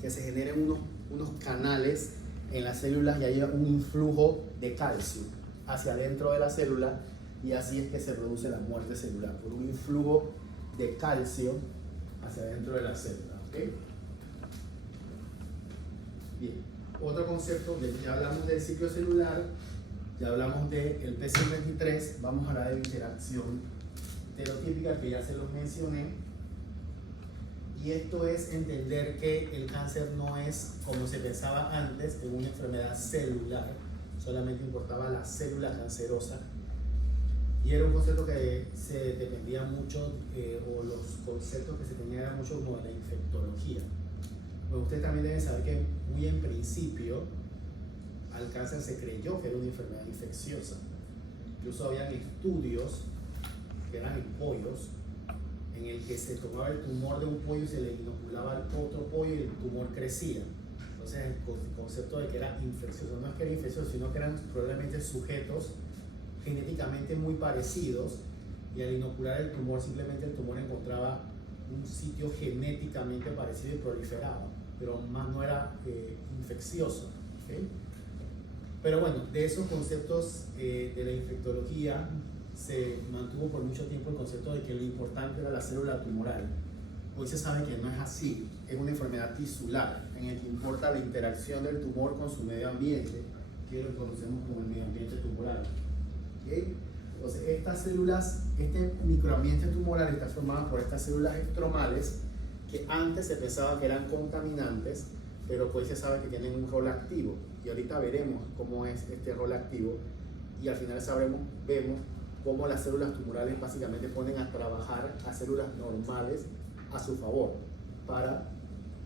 que se generen unos canales en las células y haya un influjo de calcio hacia adentro de la célula, y así es que se produce la muerte celular, por un influjo de calcio hacia adentro de la célula. ¿Okay? Bien, otro concepto, ya hablamos del ciclo celular, ya hablamos del P53, vamos a hablar de la interacción heterotípica que ya se los mencioné. Y esto es entender que el cáncer no es como se pensaba antes, en una enfermedad celular, solamente importaba la célula cancerosa. Y era un concepto que se dependía mucho, o los conceptos que se tenían eran mucho como de la infectología. Bueno, ustedes también deben saber que muy en principio al cáncer se creyó que era una enfermedad infecciosa. Incluso habían estudios que eran en pollos, en el que se tomaba el tumor de un pollo y se le inoculaba al otro pollo y el tumor crecía. Entonces el concepto de que era infeccioso, no es que era infeccioso, sino que eran probablemente sujetos genéticamente muy parecidos, y al inocular el tumor, simplemente el tumor encontraba un sitio genéticamente parecido y proliferaba, pero más no era infeccioso. ¿Okay? Pero bueno, de esos conceptos de la infectología se mantuvo por mucho tiempo el concepto de que lo importante era la célula tumoral. Hoy se sabe que no es así, es una enfermedad tisular en el que importa la interacción del tumor con su medio ambiente, que lo conocemos como el medio ambiente tumoral. ¿Okay? Entonces, estas células, este microambiente tumoral está formado por estas células estromales que antes se pensaba que eran contaminantes, pero pues se sabe que tienen un rol activo, y ahorita veremos cómo es este rol activo, y al final vemos cómo las células tumorales básicamente ponen a trabajar a células normales a su favor para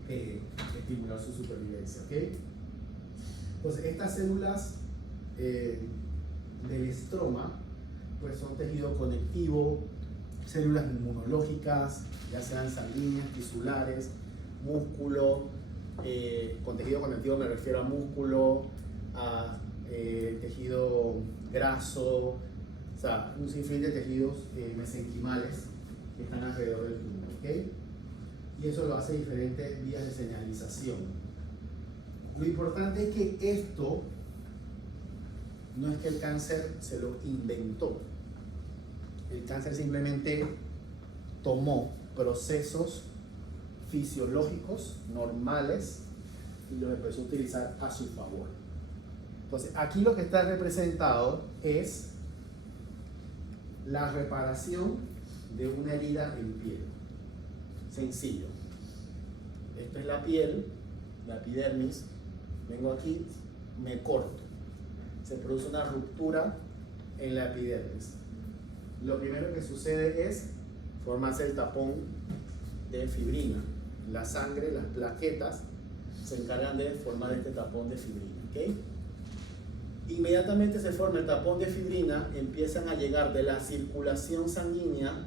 estimular su supervivencia. ¿Okay? Entonces, estas células del estroma pues son tejido conectivo, células inmunológicas, ya sean sanguíneas, tisulares, músculo, con tejido conectivo me refiero a músculo, a tejido graso, o sea, un sinfín de tejidos mesenquimales que están alrededor del tumor, ¿ok? Y eso lo hace diferentes vías de señalización. Lo importante es que esto no es que el cáncer se lo inventó. El cáncer simplemente tomó procesos fisiológicos normales y los empezó a utilizar a su favor. Entonces, aquí lo que está representado es la reparación de una herida en piel. Sencillo. Esto es la piel, la epidermis. Vengo aquí, me corto. Se produce una ruptura en la epidermis. Lo primero que sucede es formarse el tapón de fibrina. La sangre, las plaquetas se encargan de formar este tapón de fibrina. ¿Okay? Inmediatamente se forma el tapón de fibrina, empiezan a llegar de la circulación sanguínea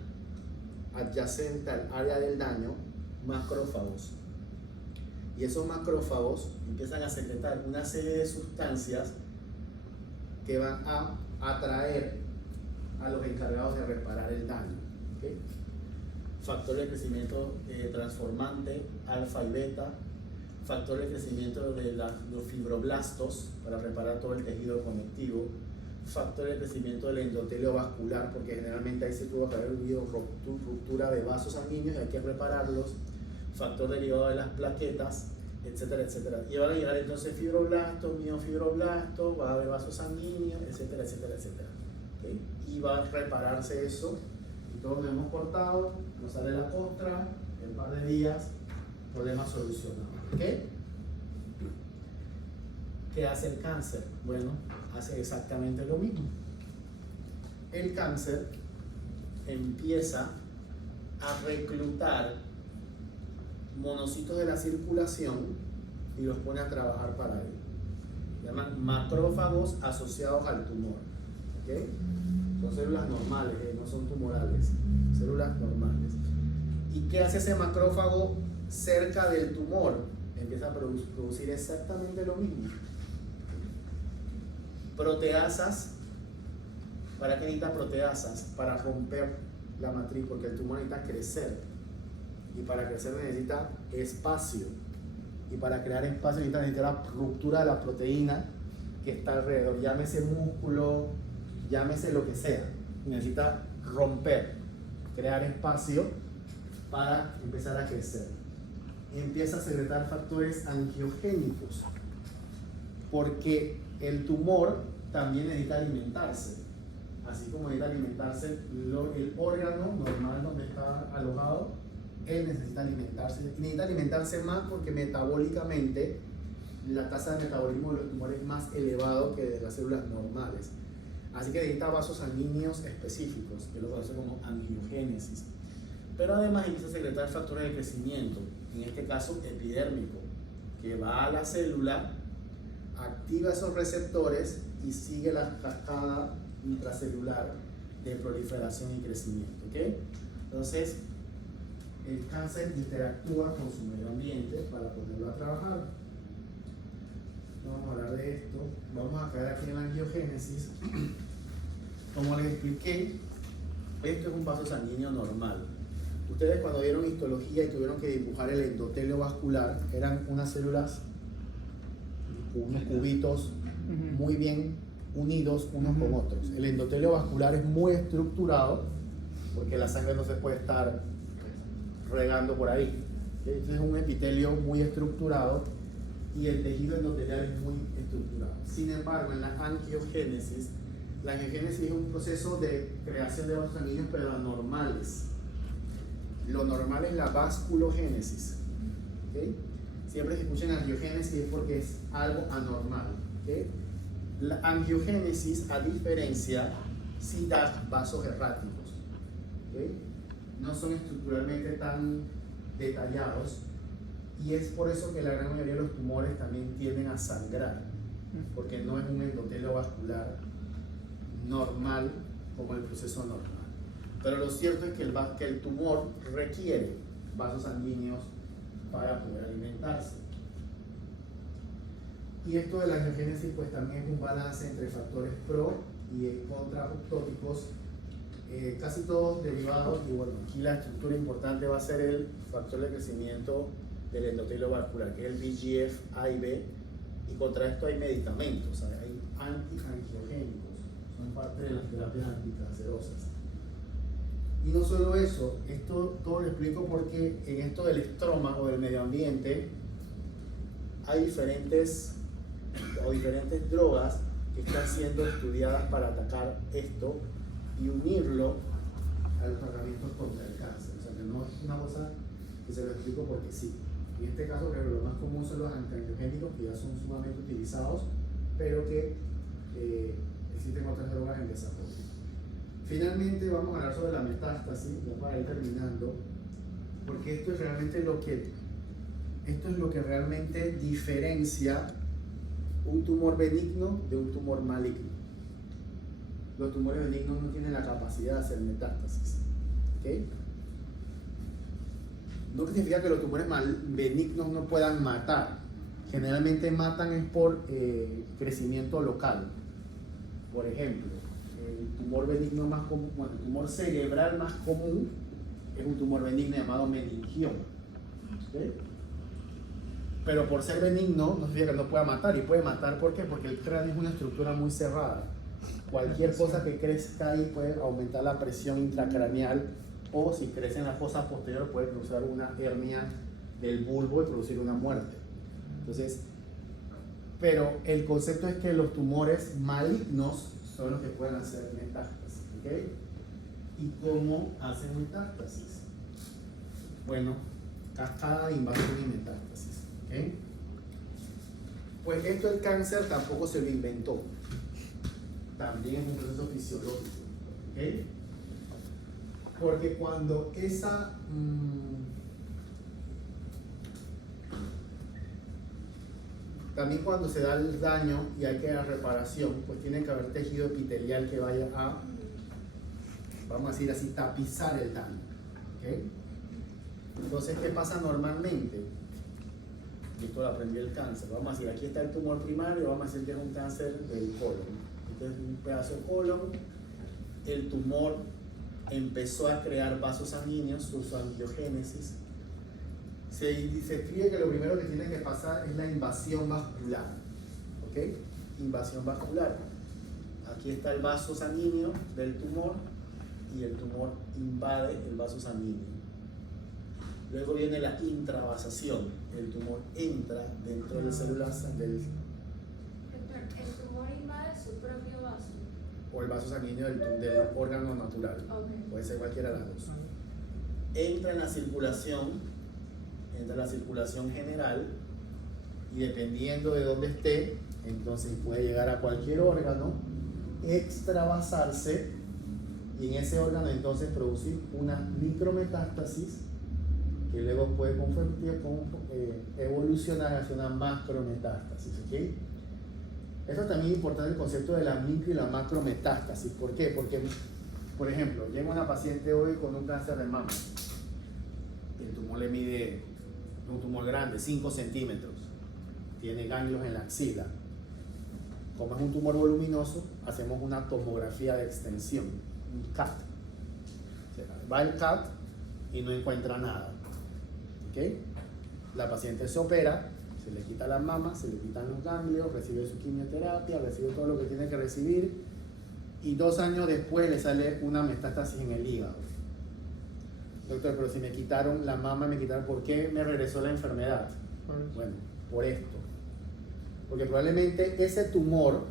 adyacente al área del daño macrófagos. Y esos macrófagos empiezan a secretar una serie de sustancias que van a atraer a los encargados de reparar el daño. ¿Okay? Factores de crecimiento transformante, alfa y beta, factores de crecimiento de los fibroblastos para reparar todo el tejido conectivo, factores de crecimiento del endotelio vascular, porque generalmente ahí se tuvo que haber habido ruptura de vasos sanguíneos y hay que repararlos, factor derivado de las plaquetas, etcétera, etcétera. Y van a llegar entonces fibroblastos, miofibroblastos, va a haber vasos sanguíneos, etcétera, etcétera, etcétera. ¿Okay? Y va a repararse eso, y todos nos hemos cortado, nos sale la costra, en un par de días, problema solucionado. ¿Okay? ¿Qué hace el cáncer? Bueno, hace exactamente lo mismo. El cáncer empieza a reclutar monocitos de la circulación y los pone a trabajar para él. Se llaman macrófagos asociados al tumor. ¿Okay? Son células normales, no son tumorales, células normales. ¿Y qué hace ese macrófago cerca del tumor? Empieza a producir exactamente lo mismo. Proteasas. ¿Para qué necesita proteasas? Para romper la matriz, porque el tumor necesita crecer. Y para crecer necesita espacio. Y para crear espacio necesita la ruptura de la proteína que está alrededor. Llámese músculo, llámese lo que sea. Necesita romper, crear espacio para empezar a crecer. Empieza a secretar factores angiogénicos, porque el tumor también necesita alimentarse, así como necesita alimentarse el órgano normal donde está alojado, él necesita alimentarse, y necesita alimentarse más porque metabólicamente la tasa de metabolismo de los tumores es más elevado que de las células normales, así que necesita vasos sanguíneos específicos, que lo conocen como angiogénesis. Pero además empieza a secretar factores de crecimiento, en este caso epidérmico, que va a la célula, activa esos receptores y sigue la cascada intracelular de proliferación y crecimiento. ¿Okay? Entonces, el cáncer interactúa con su medio ambiente para ponerlo a trabajar. Vamos a hablar de esto. Vamos a caer aquí en la angiogénesis. Como les expliqué, esto es un vaso sanguíneo normal. Ustedes cuando vieron histología y tuvieron que dibujar el endotelio vascular, eran unas células, unos cubitos muy bien unidos unos con otros. El endotelio vascular es muy estructurado porque la sangre no se puede estar regando por ahí. Este es un epitelio muy estructurado y el tejido endotelial es muy estructurado. Sin embargo, en la angiogénesis es un proceso de creación de vasos sanguíneos pero anormales. Lo normal es la vasculogénesis. ¿Okay? Siempre que escuchen angiogénesis es porque es algo anormal. ¿Okay? La angiogénesis, a diferencia sí da vasos erráticos. ¿Okay? No son estructuralmente tan detallados y es por eso que la gran mayoría de los tumores también tienden a sangrar, porque no es un endotelio vascular normal como el proceso normal. Pero lo cierto es que el tumor requiere vasos sanguíneos para poder alimentarse. Y esto de la angiogénesis pues también es un balance entre factores pro y contra apoptóticos, casi todos derivados, y bueno, aquí la estructura importante va a ser el factor de crecimiento del endotelio vascular, que es el VEGF-A y B, y contra esto hay medicamentos, hay antiangiogénicos, son parte de las terapias anticancerosas. Y no solo eso, esto todo lo explico porque en esto del estroma o del medio ambiente hay diferentes drogas que están siendo estudiadas para atacar esto y unirlo a los tratamientos contra el cáncer. O sea que no es una cosa que se lo explico porque sí. En este caso, creo que lo más común son los antiangiogénicos que ya son sumamente utilizados, pero que existen otras drogas en desarrollo. Finalmente vamos a hablar sobre la metástasis, ya para ir terminando, porque esto es lo que realmente diferencia un tumor benigno de un tumor maligno. Los tumores benignos no tienen la capacidad de hacer metástasis. ¿Okay? No significa que los tumores benignos no puedan matar. Generalmente matan es por crecimiento local. Por ejemplo, el tumor benigno más común, bueno, el tumor cerebral más común es un tumor benigno llamado meningioma. ¿Okay? Pero por ser benigno no significa que no pueda matar, y puede matar, ¿por qué? Porque el cráneo es una estructura muy cerrada. Cualquier cosa que crezca ahí puede aumentar la presión intracraneal, o si crece en la fosa posterior puede causar una hernia del bulbo y producir una muerte. Entonces, pero el concepto es que los tumores malignos son los que pueden hacer metástasis. ¿Okay? ¿Y cómo hacen metástasis? Bueno, cascada, invasión y metástasis. ¿Okay? Pues esto del cáncer tampoco se lo inventó. También es un proceso fisiológico. ¿Okay? Porque cuando también cuando se da el daño y hay que dar reparación, pues tiene que haber tejido epitelial que vaya a, vamos a decir así, tapizar el daño. ¿Okay? Entonces, ¿qué pasa normalmente? Y esto lo aprendí el cáncer. Vamos a decir, aquí está el tumor primario, vamos a decir que es un cáncer del colon. Entonces, un pedazo de colon, el tumor empezó a crear vasos sanguíneos, su angiogénesis. Se escribe que lo primero que tiene que pasar es la invasión vascular. ¿Ok? Invasión vascular. Aquí está el vaso sanguíneo del tumor y el tumor invade el vaso sanguíneo. Luego viene la intravasación. El tumor entra dentro de las células del... El tumor invade su propio vaso. O el vaso sanguíneo del órgano natural. Okay. Puede ser cualquiera de las dos. Entra en la circulación general, y dependiendo de dónde esté, entonces puede llegar a cualquier órgano, extravasarse, y en ese órgano entonces producir una micrometástasis que luego puede evolucionar hacia una macrometástasis. ¿Okay? Eso también es importante, el concepto de la micro y la macrometástasis. ¿Por qué? Porque, por ejemplo, llega una paciente hoy con un cáncer de mama. El tumor le mide, un tumor grande, 5 centímetros. Tiene ganglios en la axila. Como es un tumor voluminoso, hacemos una tomografía de extensión, un CAT. O sea, va el CAT y no encuentra nada. ¿Okay? La paciente se opera, se le quita la mama, se le quitan los ganglios, recibe su quimioterapia, recibe todo lo que tiene que recibir, y 2 años después le sale una metástasis en el hígado. Doctor, pero si me quitaron la mama, ¿por qué me regresó la enfermedad? Bueno, por esto. Porque probablemente ese tumor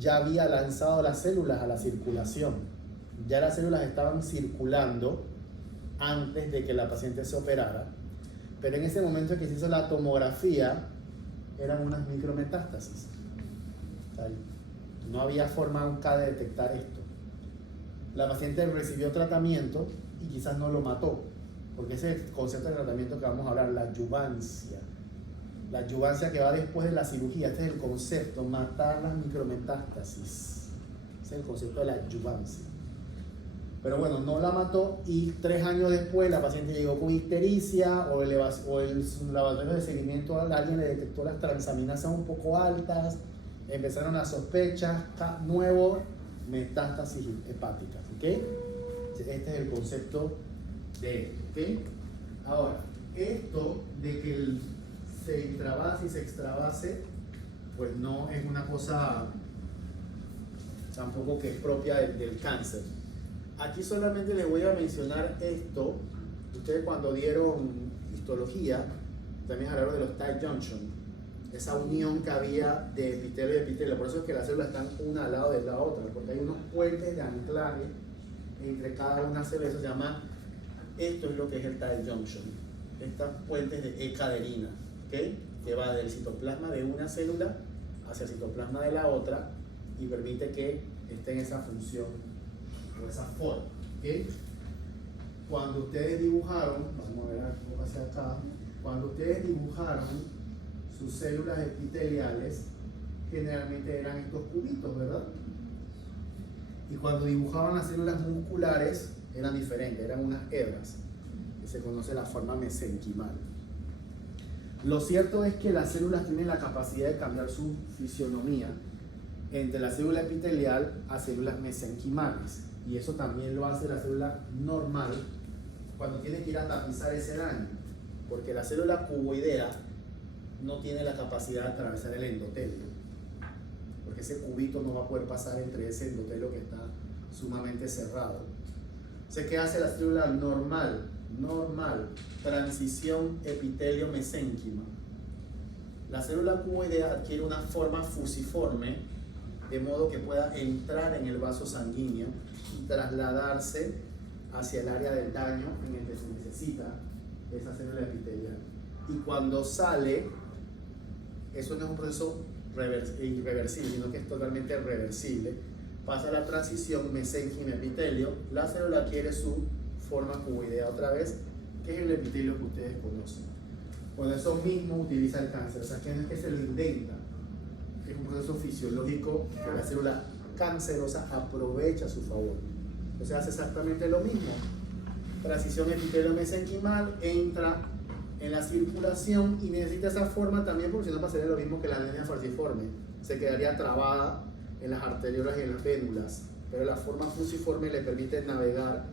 ya había lanzado las células a la circulación. Ya las células estaban circulando antes de que la paciente se operara. Pero en ese momento que se hizo la tomografía, eran unas micrometástasis. O sea, no había forma nunca de detectar esto. la paciente recibió tratamiento y quizás no lo mató, porque ese es el concepto de tratamiento que vamos a hablar, la adyuvancia. La adyuvancia que va después de la cirugía, este es el concepto, matar las micrometástasis. Ese es el concepto de la adyuvancia. Pero bueno, no la mató y 3 años después la paciente llegó con ictericia o el laboratorio de seguimiento a alguien le detectó las transaminasas un poco altas, empezaron las sospechas, nuevo metástasis hepáticas, ¿ok? Este es el concepto de esto, ¿ok? Ahora, esto de que se intravase y se extravase, pues no es una cosa tampoco que es propia del cáncer. Aquí solamente les voy a mencionar esto. Ustedes cuando dieron histología, también hablaron de los tight junction, esa unión que había de epitelio y epitelio. Por eso es que las células están una al lado de la otra, porque hay unos puentes de anclaje entre cada una célula. Eso se llama, esto es lo que es el tight junction, estas puentes de E-caderina, ¿okay? Que va del citoplasma de una célula hacia el citoplasma de la otra y permite que esté en esa función o esa forma, ¿okay? Cuando ustedes dibujaron, vamos a ver un poco hacia acá, cuando ustedes dibujaron sus células epiteliales, generalmente eran estos cubitos, ¿verdad? Y cuando dibujaban las células musculares, eran diferentes, eran unas hebras, que se conoce la forma mesenquimal. Lo cierto es que las células tienen la capacidad de cambiar su fisionomía entre la célula epitelial a células mesenquimales, y eso también lo hace la célula normal cuando tiene que ir a tapizar ese daño, porque la célula cuboidea no tiene la capacidad de atravesar el endotelio, porque ese cubito no va a poder pasar entre ese endotelio que está sumamente cerrado. Entonces, ¿qué hace la célula normal? Transición epitelio-mesénquima. La célula cuboidea adquiere una forma fusiforme, de modo que pueda entrar en el vaso sanguíneo y trasladarse hacia el área del daño en el que se necesita esa célula epitelial. Y cuando sale, eso no es un proceso irreversible, sino que es totalmente reversible. Pasa la transición mesénquima-epitelio, la célula adquiere su forma cuboidea otra vez, que es el epitelio que ustedes conocen. Bueno, eso mismo utiliza el cáncer, o sea, que no es que se lo inventa, es un proceso fisiológico que la célula cancerosa aprovecha a su favor. Entonces hace exactamente lo mismo. Transición epitelio-mesenquimal, entra en la circulación y necesita esa forma también, porque si no pasaría lo mismo que la anemia falciforme, se quedaría trabada en las arteriolas y en las vénulas, pero la forma fusiforme le permite navegar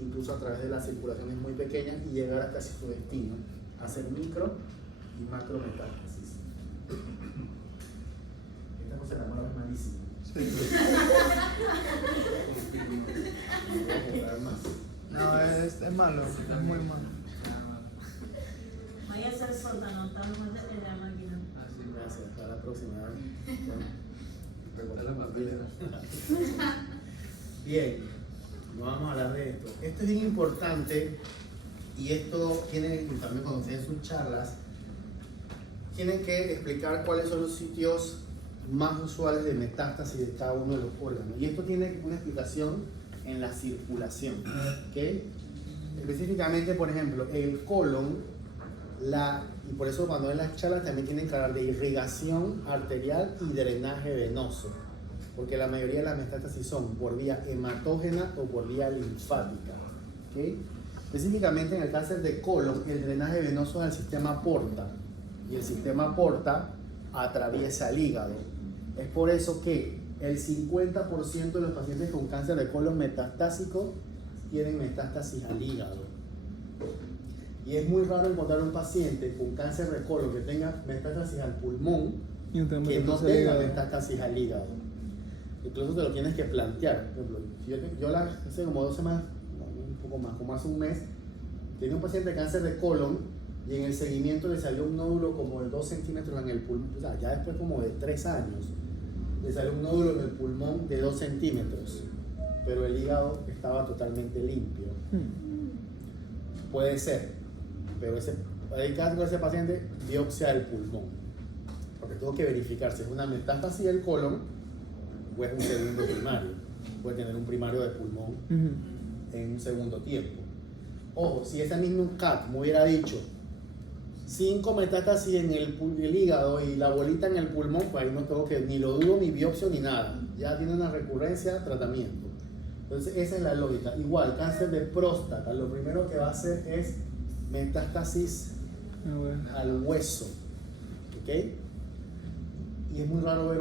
incluso a través de las circulaciones muy pequeñas y llegar hasta su destino, hacer micro y macro metástasis. Esta cosa de la mala es malísima. No, es malo, es muy malo. Vaya a ser sótano, estamos en la máquina. Gracias, hasta la próxima. Bien, no vamos a hablar de esto. Esto es bien importante y esto tienen también cuando ustedes sus charlas, tienen que explicar cuáles son los sitios más usuales de metástasis de cada uno de los órganos. Y esto tiene una explicación en la circulación, ¿okay? Específicamente, por ejemplo, el colon, y por eso cuando en las charlas también tienen que hablar de irrigación arterial y drenaje venoso, porque la mayoría de las metástasis son por vía hematógena o por vía linfática, ¿okay? Específicamente en el cáncer de colon, el drenaje venoso es el sistema porta, y el sistema porta atraviesa el hígado. Es por eso que el 50% de los pacientes con cáncer de colon metastásico tienen metástasis al hígado. Y es muy raro encontrar un paciente con cáncer de colon que tenga metástasis al pulmón que no tenga metástasis al hígado. Incluso te lo tienes que plantear. Por ejemplo, yo hace como 2 semanas, un poco más, como hace un mes, tenía un paciente de cáncer de colon y en el seguimiento le salió un nódulo como de 2 centímetros en el pulmón. O sea, ya después como de 3 años le salió un nódulo en el pulmón de 2 centímetros, pero el hígado estaba totalmente limpio. Puede ser, pero hay que hacer con ese paciente biopsia del pulmón, porque tengo que verificar si es una metástasis del colon o es un segundo primario. puede tener un primario de pulmón Ujú. en un segundo tiempo. Ojo, si ese mismo CAT me hubiera dicho 5 metástasis en el hígado y la bolita en el pulmón, pues ahí no tengo que ni lo dudo, ni biopsia, ni nada. Ya tiene una recurrencia, tratamiento. Entonces esa es la lógica. Igual, cáncer de próstata, lo primero que va a hacer es metástasis Ah, bueno. al hueso. ¿Ok? Y es muy raro ver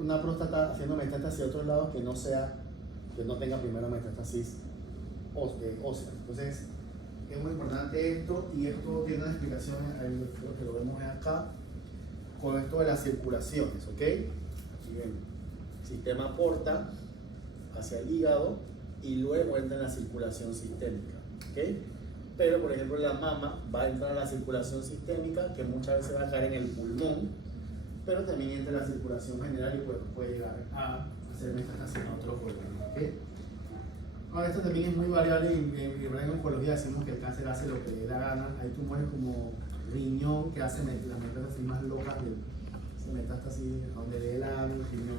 una próstata haciendo metástasis a otros lados que no tenga primero metástasis ósea. Entonces, es muy importante esto, y esto tiene una explicación, creo que lo vemos acá, con esto de las circulaciones, ¿ok? Aquí ven, el sistema aporta hacia el hígado y luego entra en la circulación sistémica, ¿ok? Pero, por ejemplo, la mama va a entrar a la circulación sistémica, que muchas veces va a caer en el pulmón, pero también entra en la circulación general y puede llegar a hacer metástasis en otros órganos, ¿ok? Ahora, esto también es muy variable y en oncología decimos que el cáncer hace lo que le dé la gana. Hay tumores como riñón que hacen las metástasis más locas, metástasis a donde le dé la gana el riñón.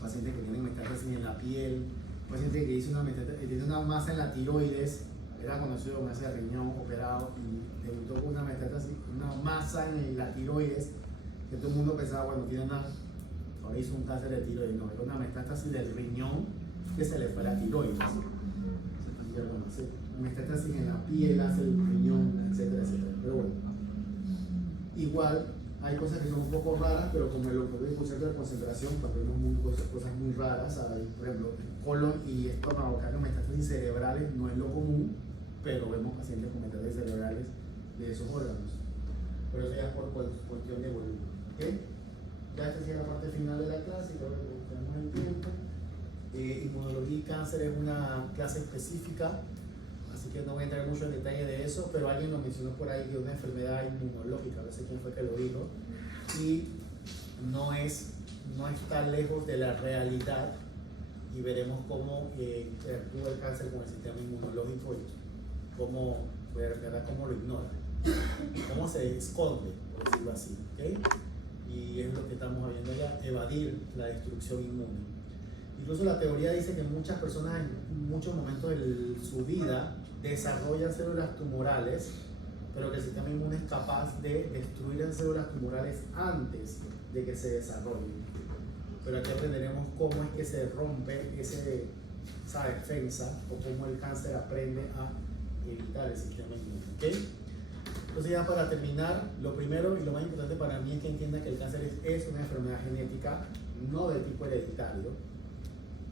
Pacientes que tienen metástasis en la piel, paciente que hizo tiene una masa en la tiroides, era conocido como ese riñón operado y debutó con una metástasis, una masa en la tiroides, que todo el mundo pensaba, bueno, ahora hizo un cáncer de tiroides, no, era una metástasis del riñón que se le fue a la tiroides. Bueno, metástasis en la piel, hace el riñón, etcétera, etcétera. Pero bueno, igual hay cosas que son un poco raras, pero como el concepto de concentración, pues vemos cosas muy raras. Hay, por ejemplo, colon y estómago, que hagan metástasis cerebrales, no es lo común, pero vemos pacientes con metástasis cerebrales de esos órganos. Pero eso ya es por cuestión de volumen. ¿Okay? Ya esta sería la parte final de la clase, y ahora tenemos el tiempo. Inmunología y cáncer es una clase específica, así que no voy a entrar mucho en detalle de eso, pero alguien lo mencionó por ahí, que es una enfermedad inmunológica, no sé quién fue que lo dijo, y no está lejos de la realidad, y veremos cómo interactúa el cáncer con el sistema inmunológico y cómo lo ignora, cómo se esconde, por decirlo así, ¿okay? Y es lo que estamos viendo ya, evadir la destrucción inmune. Incluso la teoría dice que muchas personas en muchos momentos de su vida desarrollan células tumorales, pero que el sistema inmune es capaz de destruir esas células tumorales antes de que se desarrollen. Pero aquí aprenderemos cómo es que se rompe esa defensa, o cómo el cáncer aprende a evitar el sistema inmune. ¿Okay? Entonces, ya para terminar, lo primero y lo más importante para mí es que entienda que el cáncer es una enfermedad genética, no de tipo hereditario.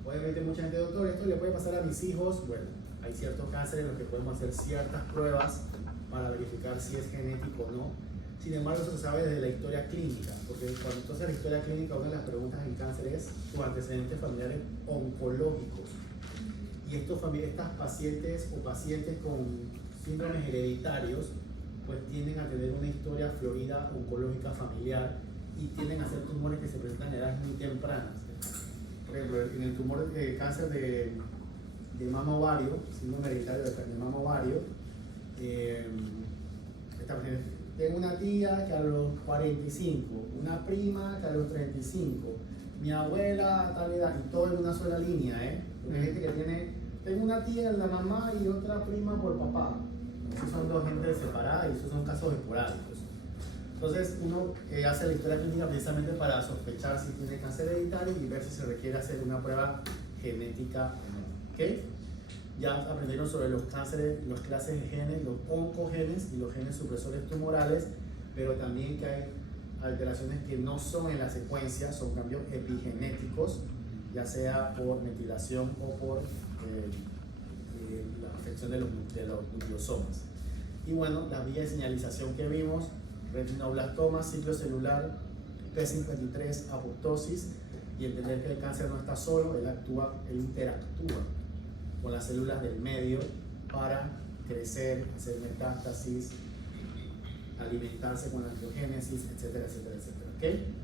Obviamente mucha gente, doctor, esto le puede pasar a mis hijos. Bueno, hay ciertos cánceres en los que podemos hacer ciertas pruebas para verificar si es genético o no. Sin embargo, eso se sabe desde la historia clínica, porque cuando entonces la historia clínica, una de las preguntas en cáncer es sus antecedentes familiares oncológicos. Y estas pacientes o pacientes con síndromes hereditarios, pues tienden a tener una historia florida oncológica familiar y tienden a ser tumores que se presentan en edades muy tempranas. Por ejemplo, en el tumor de cáncer de mama ovario, síndrome hereditario de mama ovario, tengo una tía que a los 45, una prima que a los 35, mi abuela a tal edad, y todo en una sola línea, Porque hay gente que tengo una tía en la mamá y otra prima por papá. Esos son dos gentes separadas y esos son casos esporádicos. Entonces uno hace la historia clínica precisamente para sospechar si tiene cáncer hereditario y ver si se requiere hacer una prueba genética o no. ¿Okay? Ya aprendieron sobre los cánceres, las clases de genes, los oncogenes y los genes supresores tumorales, pero también que hay alteraciones que no son en la secuencia, son cambios epigenéticos, ya sea por metilación o por la afección de los nucleosomas. Y bueno, la vía de señalización que vimos: retinoblastoma, ciclo celular, P53, apoptosis, y entender que el cáncer no está solo, él interactúa con las células del medio para crecer, hacer metástasis, alimentarse con la angiogénesis, etcétera, etcétera, etcétera. ¿Okay?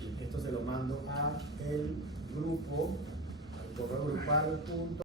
Y esto se lo mando a el grupo, al correo grupal.